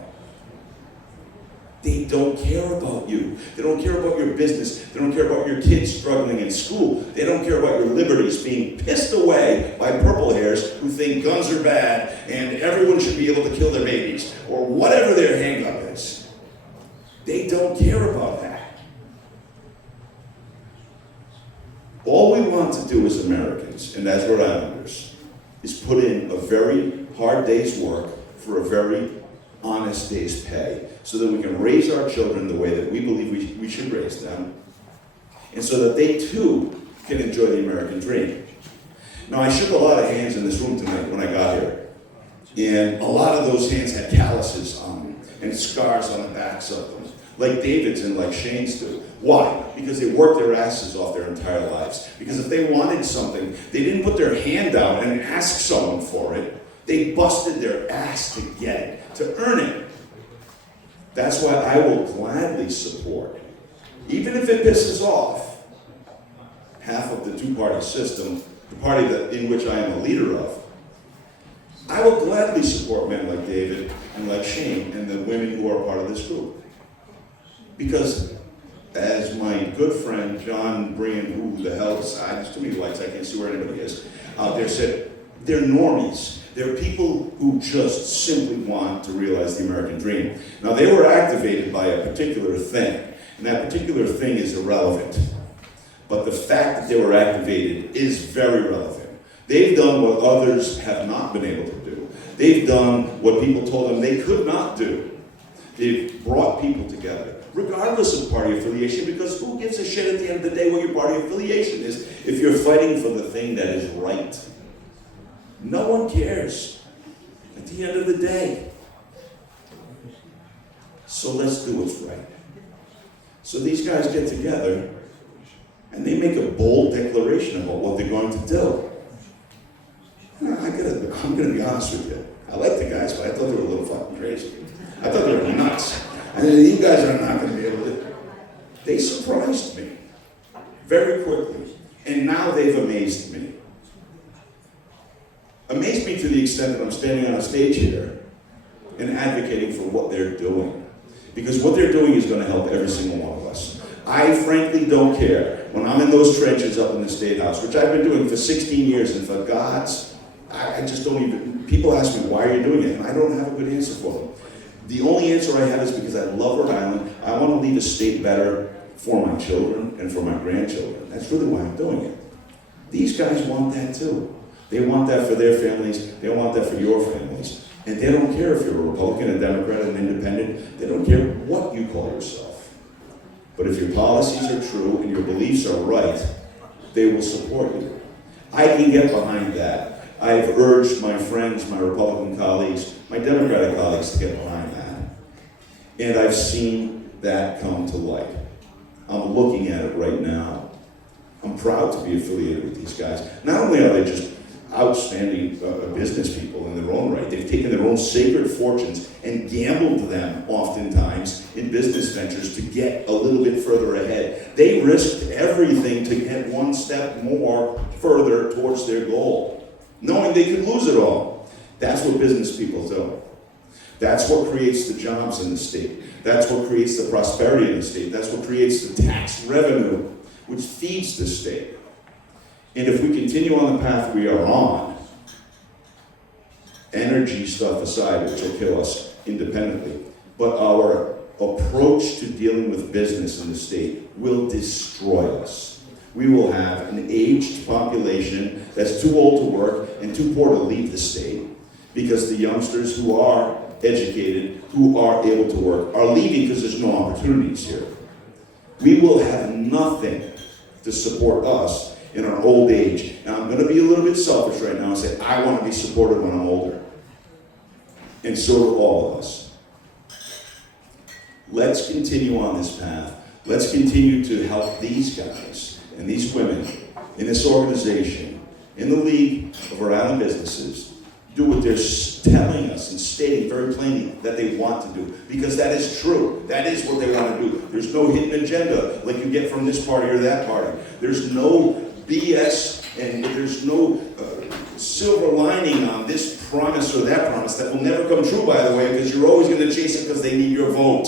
They don't care about you. They don't care about your business. They don't care about your kids struggling in school. They don't care about your liberties being pissed away by purple hairs who think guns are bad and everyone should be able to kill their babies or whatever their hang-up is. They don't care about that. All we want to do as Americans, and as Rhode Islanders, is put in a very hard day's work for a very honest day's pay, so that we can raise our children the way that we believe we should raise them, and so that they too can enjoy the American dream. Now, I shook a lot of hands in this room tonight when I got here, and a lot of those hands had calluses on them and scars on the backs of them, like David's and like Shane's do. Why? Because they worked their asses off their entire lives. Because if they wanted something, they didn't put their hand out and ask someone for it. They busted their ass to get it, to earn it. That's why I will gladly support, even if it pisses off half of the two-party system, the party in which I am a leader of. I will gladly support men like David and like Shane and the women who are part of this group. Because as my good friend John Brian, who the hell decides, too many lights, I can't see where anybody is, out there said, they're normies. They're people who just simply want to realize the American dream. Now, they were activated by a particular thing, and that particular thing is irrelevant. But the fact that they were activated is very relevant. They've done what others have not been able to do. They've done what people told them they could not do. They've brought people together, regardless of party affiliation, because who gives a shit at the end of the day what your party affiliation is if you're fighting for the thing that is right? No one cares at the end of the day. So let's do what's right. So these guys get together and they make a bold declaration about what they're going to do. And I'm going to be honest with you. I like the guys, but I thought they were a little fucking crazy. I thought they were nuts. I mean, you guys are not going to be able to. They surprised me very quickly. And now they've amazed me. Amazed me to the extent that I'm standing on a stage here and advocating for what they're doing. Because what they're doing is going to help every single one of us. I frankly don't care when I'm in those trenches up in the State House, which I've been doing for 16 years, and for God's, I just don't even, people ask me, why are you doing it? And I don't have a good answer for them. The only answer I have is because I love Rhode Island. I want to leave a state better for my children and for my grandchildren. That's really why I'm doing it. These guys want that too. They want that for their families. They want that for your families. And they don't care if you're a Republican, a Democrat, an Independent. They don't care what you call yourself. But if your policies are true and your beliefs are right, they will support you. I can get behind that. I've urged my friends, my Republican colleagues, my Democratic colleagues to get behind that. And I've seen that come to light. I'm looking at it right now. I'm proud to be affiliated with these guys. Not only are they just outstanding business people in their own right, they've taken their own sacred fortunes and gambled them oftentimes in business ventures to get a little bit further ahead. They risked everything to get one step more further towards their goal, knowing they could lose it all. That's what business people do. That's what creates the jobs in the state. That's what creates the prosperity in the state. That's what creates the tax revenue, which feeds the state. And if we continue on the path we are on, energy stuff aside, which will kill us independently, but our approach to dealing with business in the state will destroy us. We will have an aged population that's too old to work and too poor to leave the state, because the youngsters who are educated, who are able to work, are leaving because there's no opportunities here. We will have nothing to support us in our old age. And I'm going to be a little bit selfish right now and say, I want to be supported when I'm older. And so do all of us. Let's continue on this path. Let's continue to help these guys and these women in this organization, in the League of Rhode Island Businesses, do what they're telling us and stating very plainly that they want to do. Because that is true. That is what they want to do. There's no hidden agenda like you get from this party or that party. There's no BS, and there's no silver lining on this promise or that promise that will never come true, by the way, because you're always going to chase it because they need your vote.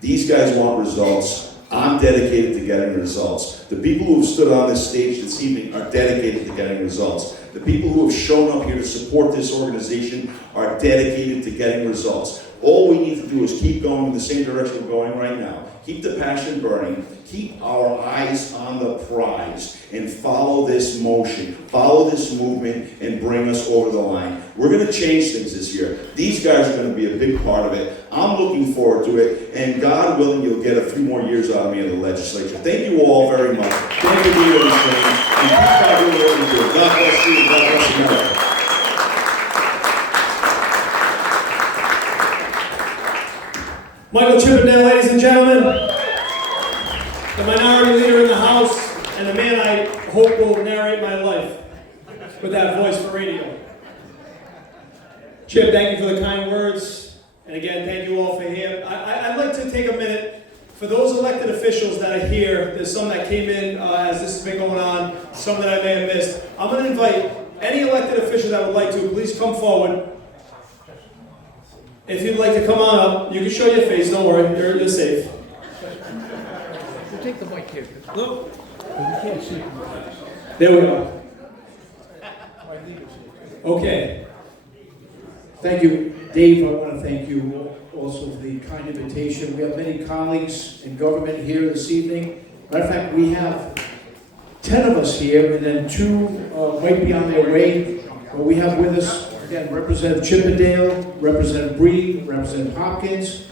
These guys want results. I'm dedicated to getting results. The people who have stood on this stage this evening are dedicated to getting results. The people who have shown up here to support this organization are dedicated to getting results. All we need to do is keep going in the same direction we're going right now. Keep the passion burning, keep our eyes on the prize, and follow this motion, follow this movement, and bring us over the line. We're going to change things this year. These guys are going to be a big part of it. I'm looking forward to it, and God willing, you'll get a few more years out of me in the legislature. Thank you all very much. Thank you, David and Shane. And keep out doing what you do. God bless you, God bless America. Michael Chippendale, ladies and gentlemen, the minority leader in the House, and the man I hope will narrate my life with that voice for radio. Chip, thank you for the kind words, and again, thank you all for here. I'd like to take a minute for those elected officials that are here. There's some that came in as this has been going on, some that I may have missed. I'm going to invite any elected official that would like to, please come forward. If you'd like to come on up, you can show your face, don't worry, you're safe. We'll take the mic here. Look. You can't see. There we go. Okay. Thank you, Dave. I want to thank you also for the kind invitation. We have many colleagues in government here this evening. Matter of fact, we have 10 of us here, and then 2 might be on their way. But we have with us, again, Representative Chippendale, Representative Bree, Representative Hopkins,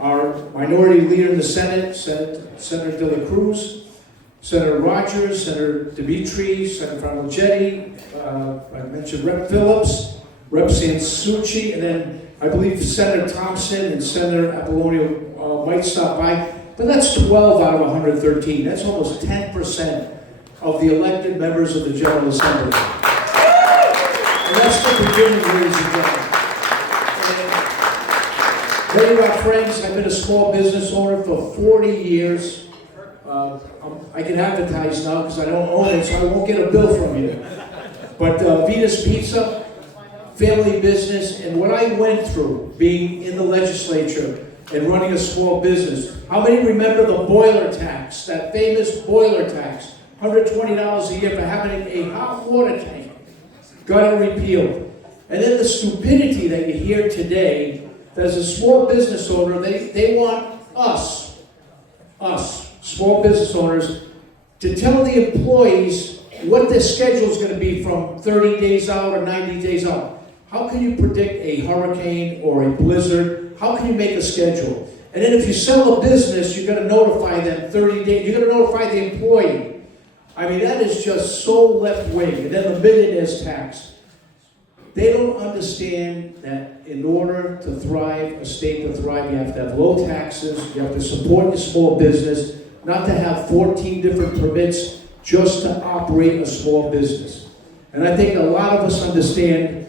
our minority leader in the Senate, Senator De La Cruz, Senator Rogers, Senator DeBittri, Senator Farmagetti, I mentioned Rep. Phillips, Rep. Sansucci, and then I believe Senator Thompson and Senator Apollonio might stop by. But that's 12 out of 113. That's almost 10% of the elected members of the General Assembly. And that's the beginning, ladies and gentlemen. Many of our friends, I've been a small business owner for 40 years. I can advertise now because I don't own it, so I won't get a bill from you. But Vita's Pizza, family business, and what I went through being in the legislature and running a small business. How many remember the boiler tax, that famous boiler tax? $120 a year for having a hot water tank. Got it repealed. And then the stupidity that you hear today, that as a small business owner, they want us, small business owners, to tell the employees what their schedule is going to be from 30 days out or 90 days out. How can you predict a hurricane or a blizzard? How can you make a schedule? And then if you sell a business, you're going to notify them 30 days. You're going to notify the employee. I mean, that is just so left-wing. And then the millionaire's tax. They don't understand that in order to thrive, a state to thrive, you have to have low taxes, you have to support your small business, not to have 14 different permits just to operate a small business. And I think a lot of us understand,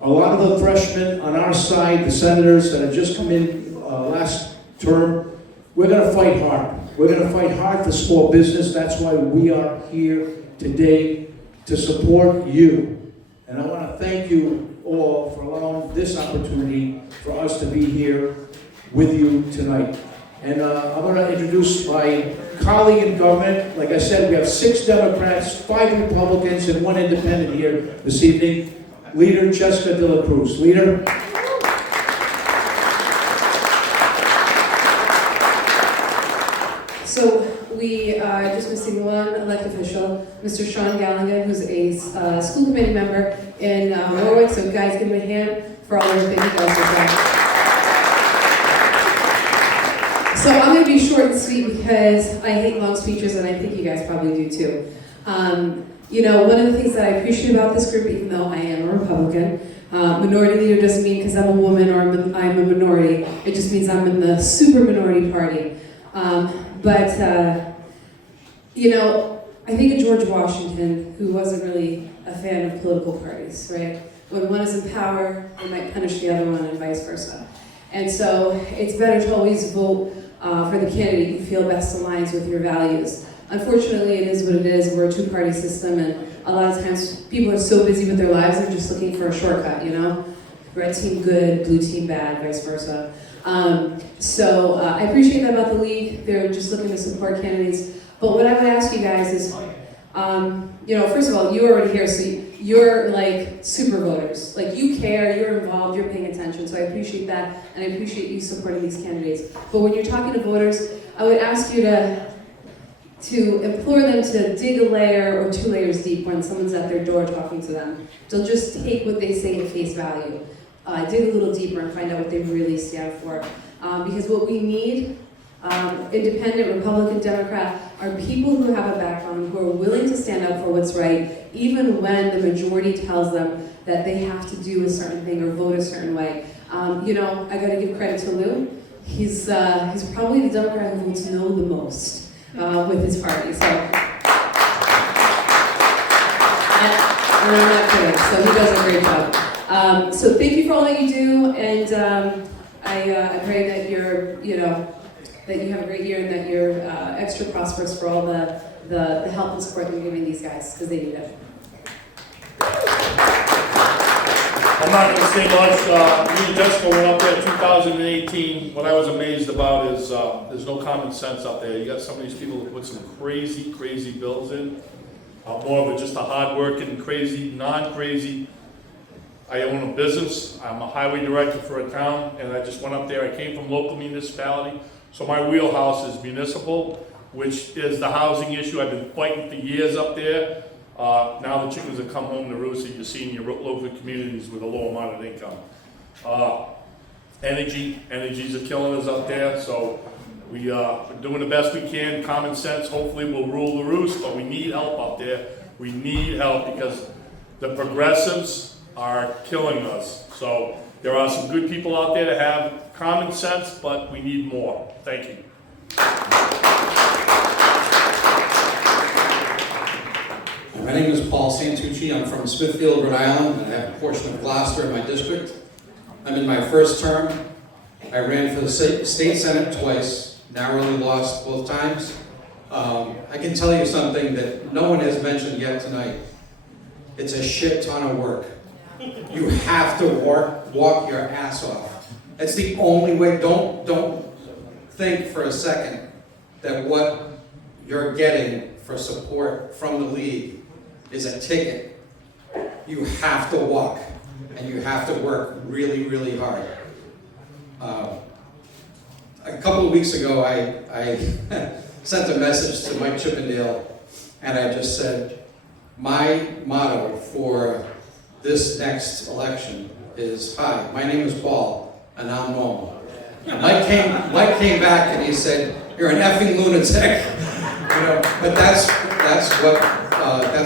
a lot of the freshmen on our side, the senators that have just come in last term, we're going to fight hard. We're going to fight hard for small business. That's why we are here today to support you. And I want to thank you all for allowing this opportunity for us to be here with you tonight. And I'm going to introduce my colleague in government. Like I said, we have 6 Democrats, 5 Republicans, and 1 independent here this evening. Leader Jessica De La Cruz. Leader. So we are just missing one elected official, Mr. Sean Galligan, who's a school committee member in Rhode. So guys, give him a hand for all everything he does with that. So I'm going to be short and sweet because I hate long speeches, and I think you guys probably do too. You know, one of the things that I appreciate about this group, even though I am a Republican, minority leader doesn't mean because I'm a woman or I'm a minority. It just means I'm in the super minority party. You know, I think of George Washington, who wasn't really a fan of political parties, right? When one is in power, they might punish the other one and vice versa. And so it's better to always vote for the candidate you feel best aligns with your values. Unfortunately, it is what it is. We're a 2-party system, and a lot of times people are so busy with their lives, they're just looking for a shortcut, you know? Red team good, blue team bad, vice versa. I appreciate that about the league. They're just looking to support candidates. But what I would ask you guys is, you know, first of all, you're already here, so you're like super voters. Like you care, you're involved, you're paying attention. So I appreciate that, and I appreciate you supporting these candidates. But when you're talking to voters, I would ask you to implore them to dig a layer or 2 layers deep when someone's at their door talking to them. Don't just take what they say at face value. Dig a little deeper and find out what they really stand for. Because what we need, independent, Republican, Democrat, are people who have a background, who are willing to stand up for what's right, even when the majority tells them that they have to do a certain thing or vote a certain way. You know, I gotta give credit to Lou. He's probably the Democrat who votes no the most with his party. So, and I'm not kidding. So he does a great job. So thank you for all that you do, and I pray that that you have a great year and that you're extra prosperous for all the help and support that you're giving these guys, because they need it. I'm not going to say much. Me and Jessica went up there in 2018. What I was amazed about is there's no common sense up there. You got some of these people that put some crazy, crazy bills in. I'm more of just a hard-working, crazy, non-crazy. I own a business. I'm a highway director for a town, and I just went up there. I came from local municipality, so my wheelhouse is municipal, which is the housing issue. I've been fighting for years up there. Now the chickens have come home to roost that you see in your local communities with a low amount of income. Energies are killing us up there, so we're doing the best we can. Common sense hopefully will rule the roost, but we need help up there. We need help because the progressives are killing us. So there are some good people out there that have common sense, but we need more. Thank you. My name is Paul Santucci. I'm from Smithfield, Rhode Island, and I have a portion of Gloucester in my district. I'm in my first term. I ran for the state senate twice, narrowly lost both times. I can tell you something that no one has mentioned yet tonight. It's a shit ton of work. You have to walk your ass off. That's the only way. Don't think for a second that what you're getting for support from the league is a ticket. You have to walk, and you have to work really, really hard. A couple of weeks ago, I sent a message to Mike Chippendale, and I just said, my motto for this next election is, hi, my name is Paul, and I'm normal. Mike came back and he said, you're an effing lunatic. You know, but that's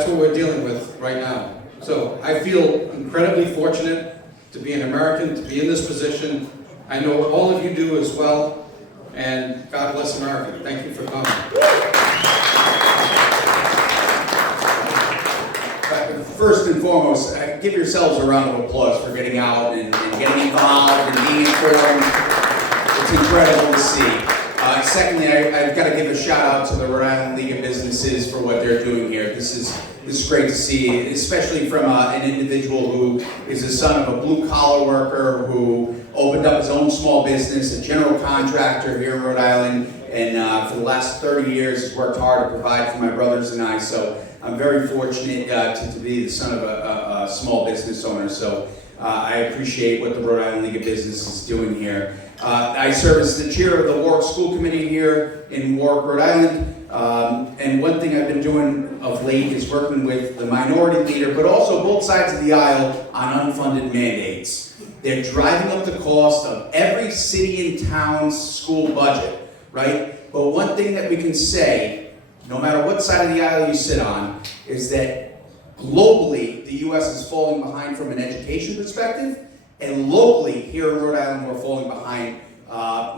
what we're dealing with right now. So I feel incredibly fortunate to be an American, to be in this position. I know all of you do as well, and God bless America. Thank you for coming. First and foremost, give yourselves a round of applause for getting out and getting involved and being informed. It's incredible to see. Secondly, I've got to give a shout out to the Rhode Island League of Businesses for what they're doing here. This is great to see, especially from an individual who is the son of a blue-collar worker who opened up his own small business, a general contractor here in Rhode Island, and for the last 30 years has worked hard to provide for my brothers and I. So I'm very fortunate to be the son of a small business owner. So I appreciate what the Rhode Island League of Business is doing here. I serve as the chair of the Warwick School Committee here in Warwick, Rhode Island. And one thing I've been doing of late is working with the minority leader, but also both sides of the aisle on unfunded mandates. They're driving up the cost of every city and town's school budget, right? But one thing that we can say, no matter what side of the aisle you sit on, is that globally, the U.S. is falling behind from an education perspective. And locally, here in Rhode Island, we're falling behind,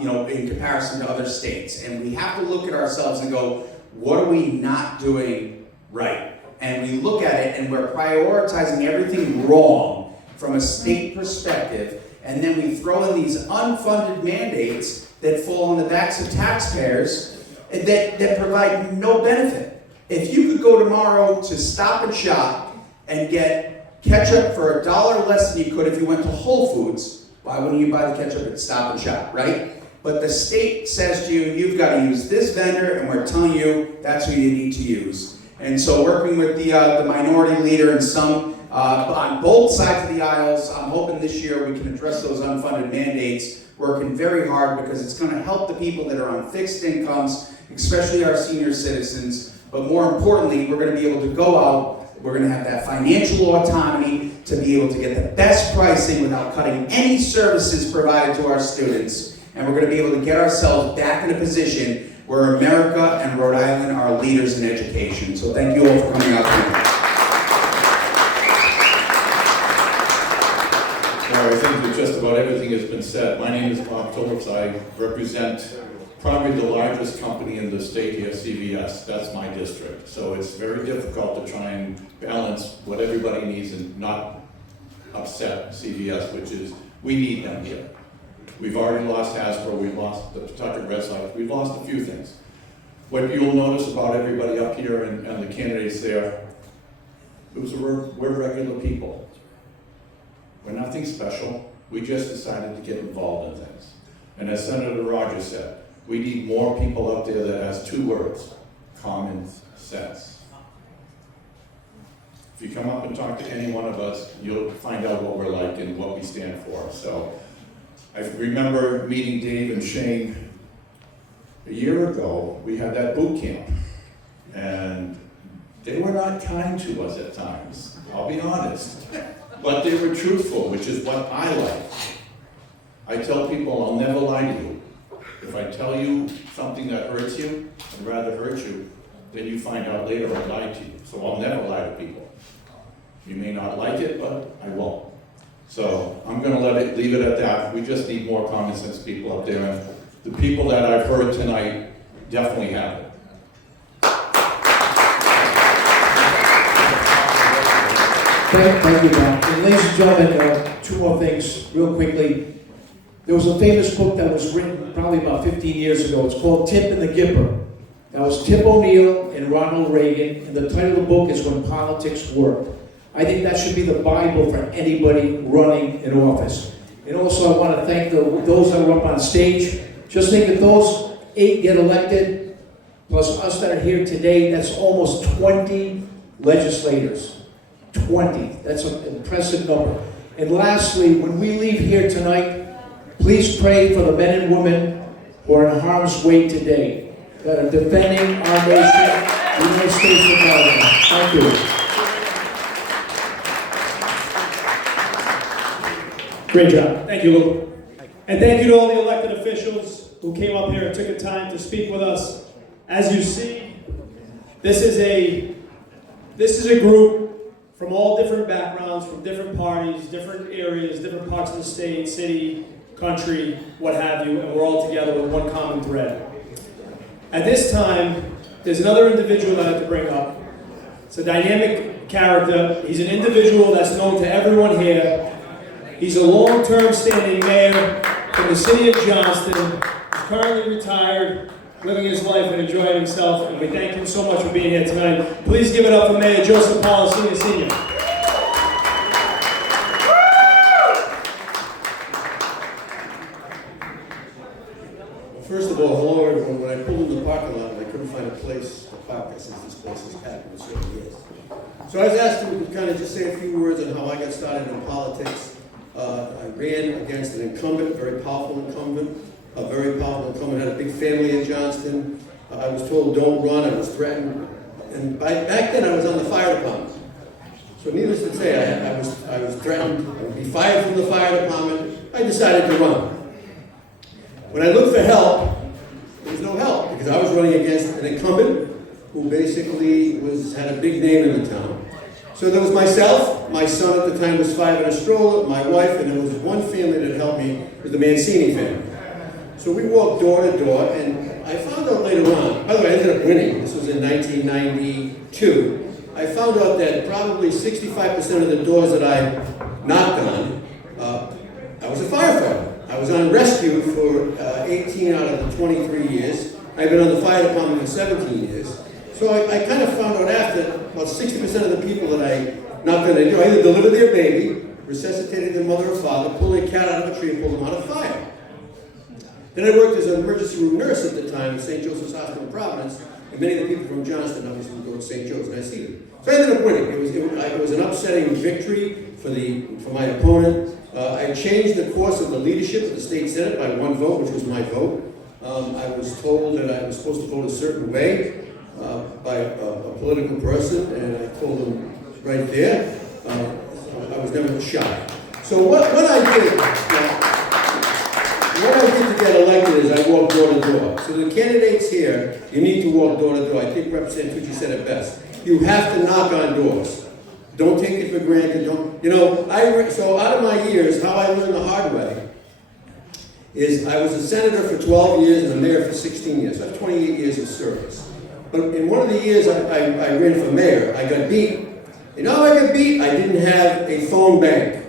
in comparison to other states. And we have to look at ourselves and go, what are we not doing right? And we look at it and we're prioritizing everything wrong from a state perspective. And then we throw in these unfunded mandates that fall on the backs of taxpayers that provide no benefit. If you could go tomorrow to Stop and Shop and get ketchup for $1 less than you could if you went to Whole Foods, why wouldn't you buy the ketchup at Stop and Shop, right? But the state says to you, you've got to use this vendor, and we're telling you that's who you need to use. And so working with the minority leader and some on both sides of the aisles. I'm hoping this year we can address those unfunded mandates, working very hard because it's going to help the people that are on fixed incomes, especially our senior citizens. But more importantly, we're going to be able to go out, we're going to have that financial autonomy to be able to get the best pricing without cutting any services provided to our students. And we're going to be able to get ourselves back in a position where America and Rhode Island are leaders in education. So thank you all for coming out tonight. Well, I think that just about everything has been said. My name is Bob Phillips. I represent probably the largest company in the state here, CVS. That's my district. So it's very difficult to try and balance what everybody needs and not upset CVS, which is, we need them here. We've already lost Hasbro, we've lost the Pawtucket Red Sox, we've lost a few things. What you'll notice about everybody up here and the candidates there, we're regular people. We're nothing special. We just decided to get involved in things. And as Senator Rogers said, we need more people up there that has two words: common sense. If you come up and talk to any one of us, you'll find out what we're like and what we stand for. So I remember meeting Dave and Shane a year ago. We had that boot camp, and they were not kind to us at times, I'll be honest. But they were truthful, which is what I like. I tell people I'll never lie to you. If I tell you something that hurts you, I'd rather hurt you than you find out later I lied to you. So I'll never lie to people. You may not like it, but I won't. So I'm going to leave it at that. We just need more common sense people up there. And the people that I've heard tonight definitely have it. Thank you, Bob. And ladies and gentlemen, two more things real quickly. There was a famous book that was written probably about 15 years ago. It's called Tip and the Gipper. That was Tip O'Neill and Ronald Reagan, and the title of the book is When Politics Worked. I think that should be the Bible for anybody running an office. And also I want to thank those that were up on stage. Just think if those 8 get elected, plus us that are here today, that's almost 20 legislators. 20. That's an impressive number. And lastly, when we leave here tonight, please pray for the men and women who are in harm's way today, that are defending our nation, the United States of America. Thank you. Great job. Thank you, Lou. And thank you to all the elected officials who came up here and took the time to speak with us. As you see, this is a group from all different backgrounds, from different parties, different areas, different parts of the state, city, country, what have you, and we're all together with one common thread. At this time, there's another individual that I have to bring up. It's a dynamic character. He's an individual that's known to everyone here. He's a long-term standing mayor from the city of Johnston. He's currently retired, living his life and enjoying himself, and we thank him so much for being here tonight. Please give it up for Mayor Joseph Paul, Sr. First of all, hello everyone. When I pulled in the parking lot and I couldn't find a place to park, I said this place is packed, and it certainly is. So I was asked to kind of just say a few words on how I got started in politics. I ran against an incumbent, a very powerful incumbent, had a big family in Johnston. I was told don't run, I was threatened. And back then I was on the fire department. So needless to say, I was threatened, I would be fired from the fire department. I decided to run. When I looked for help, there was no help because I was running against an incumbent who basically had a big name in the town. So there was myself, my son at the time was 5 in a stroller, my wife, and there was one family that helped me, it was the Mancini family. So we walked door to door, and I found out later on, by the way, I ended up winning, this was in 1992, I found out that probably 65% of the doors that I knocked on, I was a firefighter. I was on rescue for 18 out of the 23 years. I've been on the fire department for 17 years. So I kind of found out after, about 60% of the people that I knocked on their door, I either delivered their baby, resuscitated their mother or father, pulled their cat out of a tree, and pulled them out of fire. Then I worked as an emergency room nurse at the time at St. Joseph's Hospital in Providence, and many of the people from Johnston obviously would go to St. Joe's, and I see them. So I ended up winning. It was an upsetting victory for my opponent. I changed the course of the leadership of the state senate by 1 vote, which was my vote. I was told that I was supposed to vote a certain way by a political person, and I told them right there, I was never shy. So what I did to get elected is I walked door to door. So the candidates here, you need to walk door to door. I think Representative Tucci said it best. You have to knock on doors. Don't take it for granted. So out of my years, how I learned the hard way is I was a senator for 12 years and a mayor for 16 years. So I have 28 years of service. But in one of the years I ran for mayor, I got beat. You know how I got beat? I didn't have a phone bank.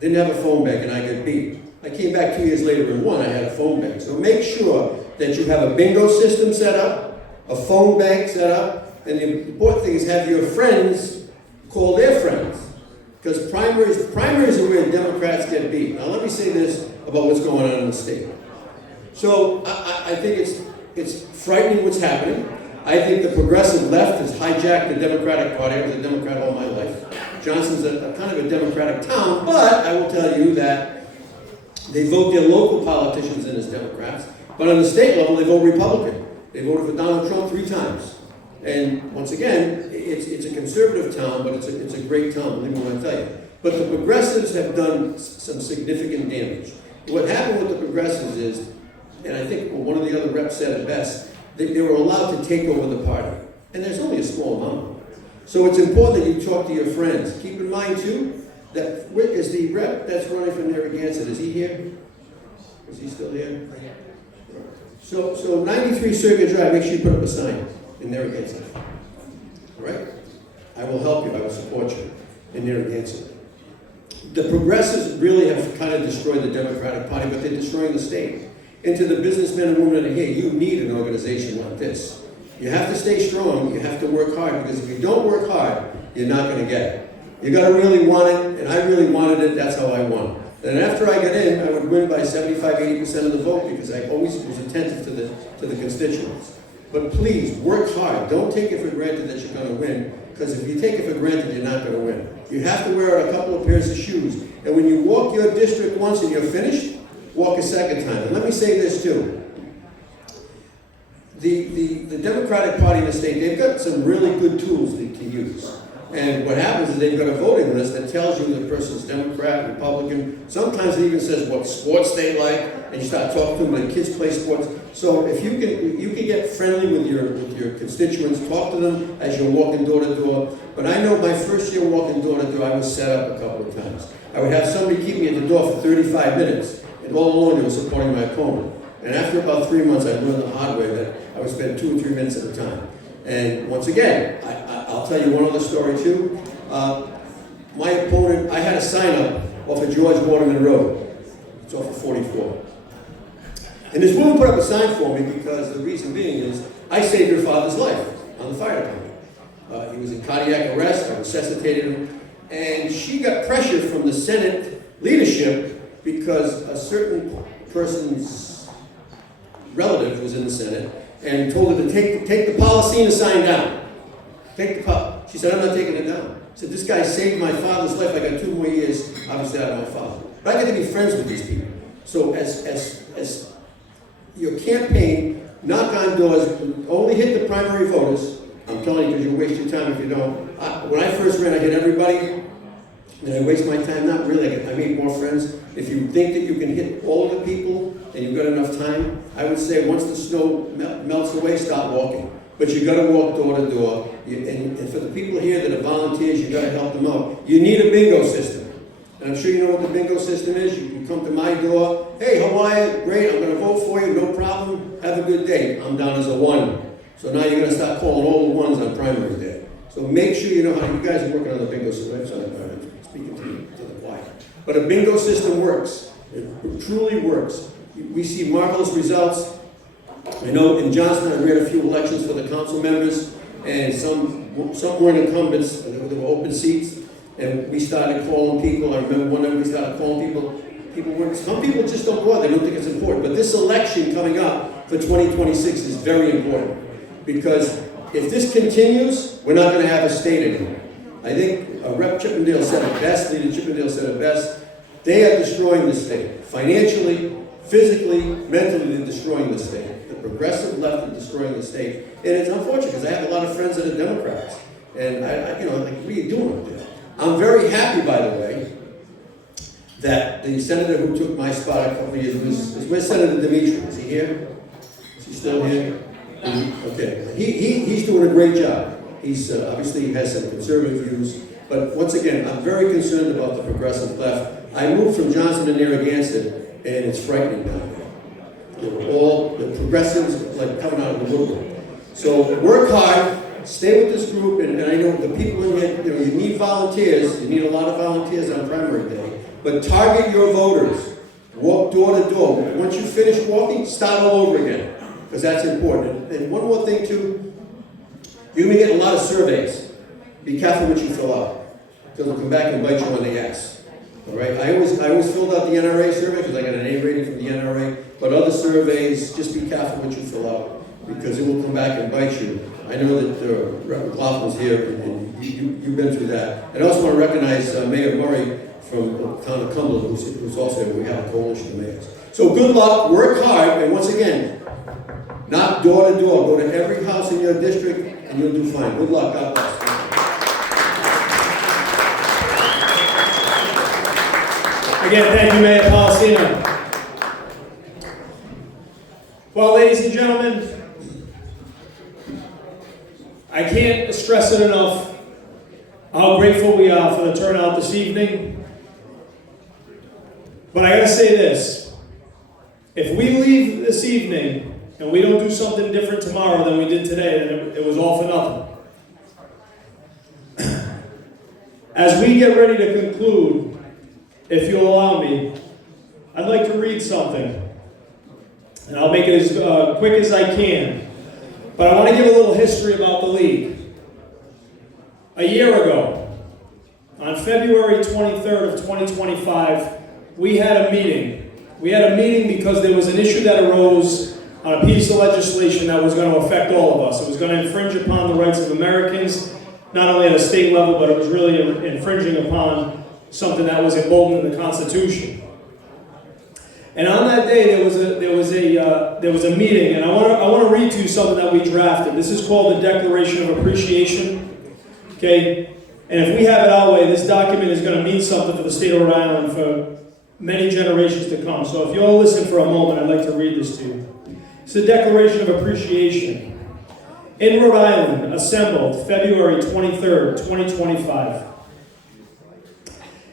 Didn't have a phone bank and I got beat. I came back 2 years later and won. I had a phone bank. So make sure that you have a bingo system set up, a phone bank set up, and the important thing is have your friends call their friends. Because primaries are where Democrats get beat. Now let me say this about what's going on in the state. So I think it's frightening what's happening. I think the progressive left has hijacked the Democratic Party. I was a Democrat all my life. Johnston's a kind of a Democratic town, but I will tell you that they vote their local politicians in as Democrats, but on the state level, they vote Republican. They voted for Donald Trump 3 times. And once again, it's a conservative town, but it's a great town, believe me when I tell you. But the progressives have done some significant damage. What happened with the progressives is, and I think one of the other reps said it best, they were allowed to take over the party. And there's only a small amount. So it's important that you talk to your friends. Keep in mind, too, that is the rep that's running for Narragansett, is he here? Is he still here? So 93 Circuit Drive, make sure you put up a sign in Narragansett. All right? I will help you, I will support you in Narragansett. The progressives really have kind of destroyed the Democratic Party, but they're destroying the state. And to the businessmen and women that are here, you need an organization like this. You have to stay strong, you have to work hard, because if you don't work hard, you're not going to get it. You got to really want it, and I really wanted it, that's how I won. And after I got in, I would win by 75–80% of the vote, because I always was attentive to the constituents. But please, work hard. Don't take it for granted that you're going to win, because if you take it for granted, you're not going to win. You have to wear a couple of pairs of shoes. And when you walk your district once and you're finished, walk a second time. And let me say this too. The Democratic Party in the state, they've got some really good tools to use. And what happens is they've got a voting list that tells you the person's Democrat, Republican. Sometimes it even says what sports they like, and you start talking to them when kids play sports. So if you can get friendly with your constituents, talk to them as you're walking door to door. But I know my first year walking door to door, I was set up a couple of times. I would have somebody keep me at the door for 35 minutes, and all along they were supporting my opponent. And after about 3 months, I learned the hard way that I would spend 2 or 3 minutes at a time. And once again, I'll tell you one other story too. My opponent, I had a sign up off of George Waterman Road. It's off of 44. And this woman put up a sign for me because the reason being is I saved her father's life on the fire department. He was in cardiac arrest, I resuscitated him, and she got pressure from the Senate leadership because a certain person's relative was in the Senate and told her to take the Policena sign down. She said, I'm not taking it down. I said, this guy saved my father's life. I got 2 more years, obviously, out of my father. But I get to be friends with these people. So as your campaign, knock on doors, only hit the primary voters. I'm telling you because you'll waste your time if you don't. When I first ran, I hit everybody. Did I waste my time? Not really. I made more friends. If you think that you can hit all of the people and you've got enough time, I would say once the snow melts away, stop walking. But you got to walk door to door. And for the people here that are volunteers, you got to help them out. You need a bingo system. And I'm sure you know what the bingo system is. You come to my door. Hey, how are you? Great. I'm going to vote for you. No problem. Have a good day. I'm down as a 1. So now you're going to start calling all the 1s on primary day. So make sure you know how you guys are working on the bingo system. I'm speaking to the choir. But a bingo system works. It truly works. We see marvelous results. I know in Johnston I ran a few elections for the council members, and some weren't incumbents, and there were open seats, and we started calling people. I remember one night we started calling people Some people just don't go out, they don't think it's important. But this election coming up for 2026 is very important. Because if this continues, we're not going to have a state anymore. I think Rep. Chippendale said it best, Leader Chippendale said it best. They are destroying the state. Financially, physically, mentally, they're destroying the state. The progressive left are destroying the state. And it's unfortunate because I have a lot of friends that are Democrats. And like, what are you doing up there? I'm very happy, by the way, that the senator who took my spot a couple of years ago, where's Senator Dimitri? Is he here? Is he still here? Okay. He's doing a great job. He's obviously has some conservative views. But once again, I'm very concerned about the progressive left. I moved from Johnson to Narragansett, and it's frightening down there. All the progressives like coming out of the woodwork. So work hard. Stay with this group, and I know the people in here, you need volunteers. You need a lot of volunteers on primary day. But target your voters. Walk door to door. Once you finish walking, start all over again, because that's important. And one more thing, too. You're going to get a lot of surveys. Be careful what you fill out, because they'll come back and bite you on the ass. All right? I always filled out the NRA survey, because I got an A rating from the NRA. But other surveys, just be careful what you fill out, because it will come back and bite you. I know that Rep. McLaughlin's here, and you've been through that. And I also want to recognize Mayor Murray from the town of Cumberland, who's also here. We have a coalition of mayors. So good luck, work hard, and once again, knock door to door. Go to every house in your district, and you'll do fine. Good luck. God bless. Again, thank you, Mayor Policino. Well, ladies and gentlemen, I can't stress it enough how grateful we are for the turnout this evening. But I gotta say this, if we leave this evening and we don't do something different tomorrow than we did today, then it was all for nothing. As we get ready to conclude, if you'll allow me, I'd like to read something. And I'll make it as quick as I can. But I want to give a little history about the league. A year ago, on February 23rd of 2025, we had a meeting. We had a meeting because there was an issue that arose on a piece of legislation that was going to affect all of us. It was going to infringe upon the rights of Americans, not only at a state level, but it was really infringing upon something that was emboldened in the Constitution. And on that day, there was a meeting, and I want to read to you something that we drafted. This is called the Declaration of Appreciation. Okay, and if we have it our way, this document is going to mean something for the state of Rhode Island for many generations to come. So if you'll listen for a moment, I'd like to read this to you. It's the Declaration of Appreciation. In Rhode Island, assembled February 23rd, 2025.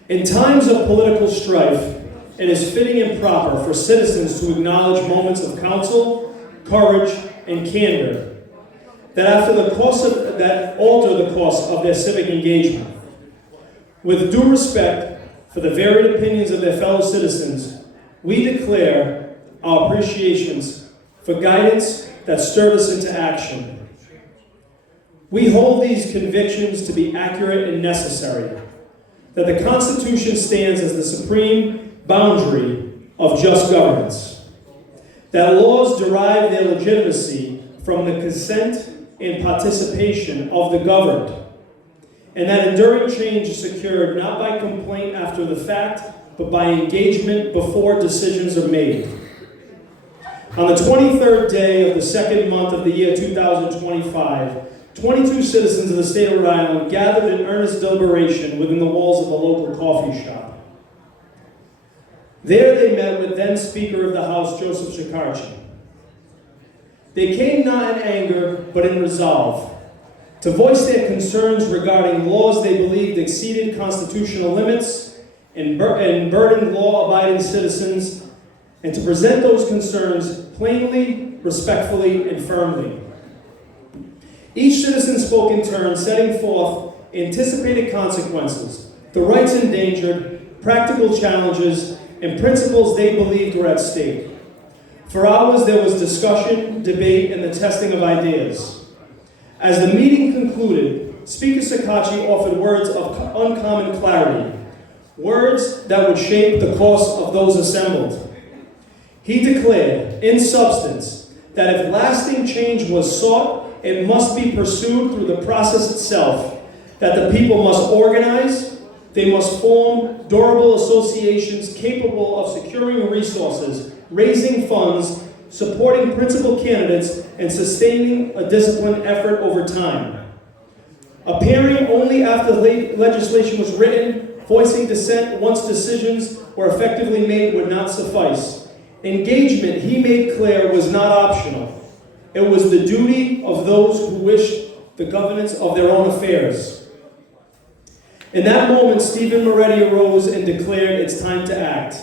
In times of political strife, it is fitting and proper for citizens to acknowledge moments of counsel, courage, and candor that alter the course of their civic engagement. With due respect for the varied opinions of their fellow citizens, we declare our appreciations for guidance that stirred us into action. We hold these convictions to be accurate and necessary, that the Constitution stands as the supreme boundary of just governance, that laws derive their legitimacy from the consent and participation of the governed, and that enduring change is secured not by complaint after the fact, but by engagement before decisions are made. On the 23rd day of the second month of the year 2025, 22 citizens of the state of Rhode Island gathered in earnest deliberation within the walls of a local coffee shop. There they met with then Speaker of the House, Joseph Shekarchi. They came not in anger, but in resolve, to voice their concerns regarding laws they believed exceeded constitutional limits and burdened law-abiding citizens, and to present those concerns plainly, respectfully, and firmly. Each citizen spoke in turn, setting forth anticipated consequences, the rights endangered, practical challenges, and principles they believed were at stake. For hours there was discussion, debate, and the testing of ideas. As the meeting concluded, Speaker Shekarchi offered words of uncommon clarity, words that would shape the course of those assembled. He declared, in substance, that if lasting change was sought, it must be pursued through the process itself, that the people must organize, they must form durable associations capable of securing resources, raising funds, supporting principal candidates, and sustaining a disciplined effort over time. Appearing only after legislation was written, voicing dissent once decisions were effectively made would not suffice. Engagement, he made clear, was not optional. It was the duty of those who wished the governance of their own affairs. In that moment, Stephen Moretti arose and declared it's time to act.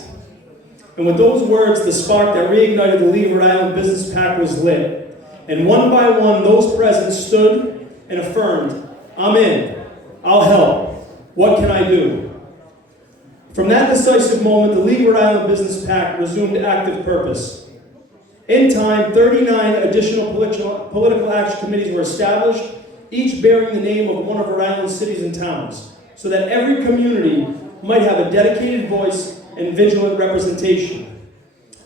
And with those words, the spark that reignited the League of Rhode Island Business PAC was lit. And one by one, those present stood and affirmed, I'm in. I'll help. What can I do? From that decisive moment, the League of Rhode Island Business PAC resumed active purpose. In time, 39 additional political action committees were established, each bearing the name of one of Rhode Island's cities and towns, so that every community might have a dedicated voice and vigilant representation.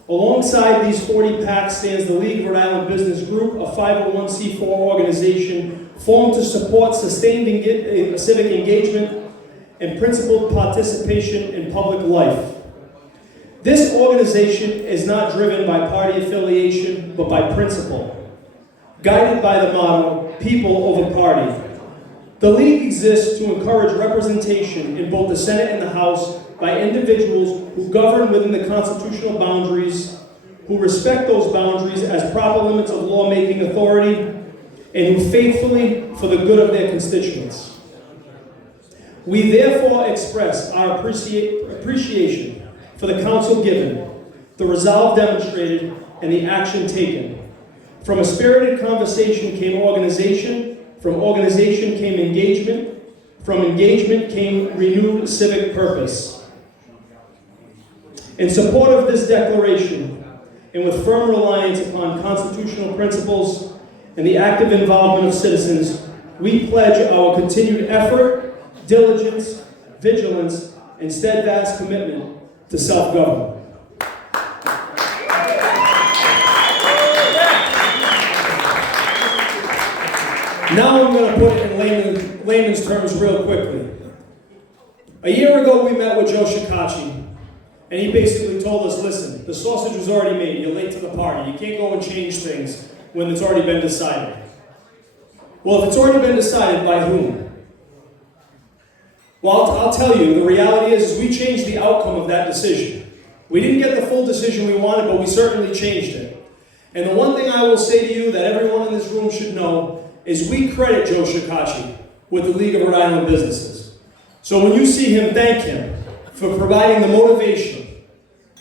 Alongside these 40 PACs stands the League of Rhode Island Business Group, a 501c4 organization formed to support sustained civic engagement and principled participation in public life. This organization is not driven by party affiliation, but by principle, guided by the motto, people over party. The League exists to encourage representation in both the Senate and the House by individuals who govern within the constitutional boundaries, who respect those boundaries as proper limits of lawmaking authority, and who faithfully for the good of their constituents. We therefore express our appreciation for the counsel given, the resolve demonstrated, and the action taken. From a spirited conversation came organization, from organization came engagement, from engagement came renewed civic purpose. In support of this declaration, and with firm reliance upon constitutional principles and the active involvement of citizens, we pledge our continued effort, diligence, vigilance, and steadfast commitment to self-government. Now I'm going to put it in layman's terms real quickly. A year ago we met with Joe Shikachi, and he basically told us, listen, the sausage was already made, you're late to the party, you can't go and change things when it's already been decided. Well, if it's already been decided, by whom? Well, I'll tell you, the reality is we changed the outcome of that decision. We didn't get the full decision we wanted, but we certainly changed it. And the one thing I will say to you that everyone in this room should know is we credit Joe Shikachi with the League of Rhode Island Businesses. So when you see him, thank him for providing the motivation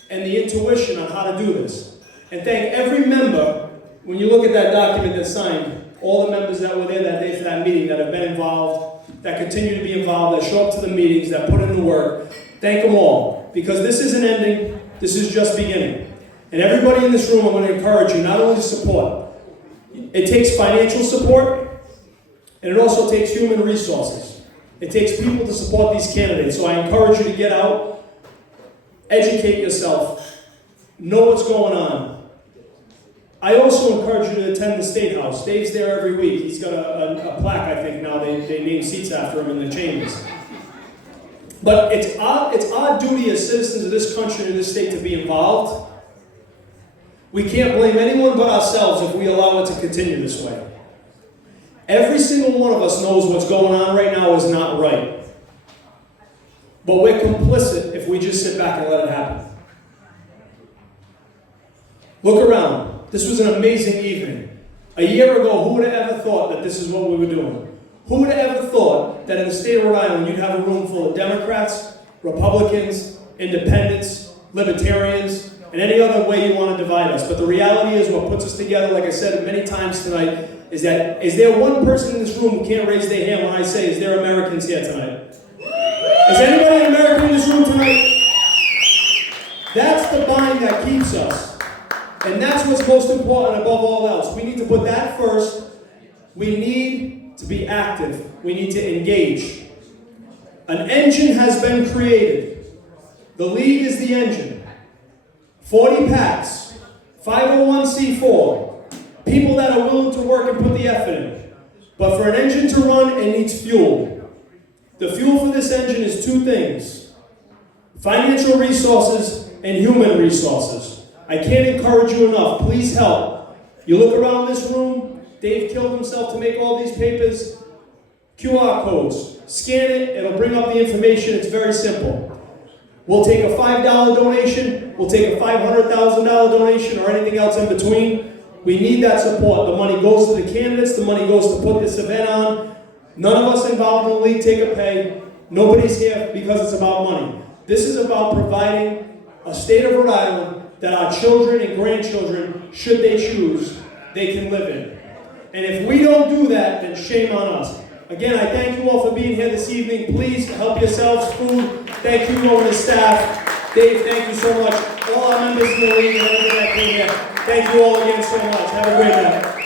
and the intuition on how to do this. And thank every member, when you look at that document that's signed, all the members that were there that day for that meeting that have been involved, that continue to be involved, that show up to the meetings, that put in the work. Thank them all, because this isn't ending, this is just beginning. And everybody in this room, I'm going to encourage you not only to support, it takes financial support, and it also takes human resources. It takes people to support these candidates. So I encourage you to get out, educate yourself, know what's going on. I also encourage you to attend the State House. Dave's there every week. He's got a plaque, I think now. They name seats after him in the chambers. But it's our duty as citizens of this country and this state to be involved. We can't blame anyone but ourselves if we allow it to continue this way. Every single one of us knows what's going on right now is not right. But we're complicit if we just sit back and let it happen. Look around. This was an amazing evening. A year ago, who would have ever thought that this is what we were doing? Who would have ever thought that in the state of Rhode Island you'd have a room full of Democrats, Republicans, Independents, Libertarians, and any other way you want to divide us. But the reality is what puts us together, like I said many times tonight, is that is there one person in this room who can't raise their hand when I say, is there Americans here tonight? Is anybody an American in this room tonight? That's the bind that keeps us. And that's what's most important above all else. We need to put that first. We need to be active. We need to engage. An engine has been created The league is the engine. 40 packs, 501c4, people that are willing to work and put the effort in. But for an engine to run, it needs fuel. The fuel for this engine is two things: financial resources and human resources. I can't encourage you enough. Please help. You look around this room, Dave killed himself to make all these papers. QR codes. Scan it, it'll bring up the information. It's very simple. We'll take a $5 donation, we'll take a $500,000 donation, or anything else in between. We need that support. The money goes to the candidates, the money goes to put this event on. None of us involved in the league take a pay. Nobody's here because it's about money. This is about providing a state of Rhode Island that our children and grandchildren, should they choose, they can live in. And if we don't do that, then shame on us. Again, I thank you all for being here this evening. Please help yourselves, food. Thank you, all the staff. Dave, thank you so much. All our members in the league and everyone that came here, thank you all again so much. Have a great night.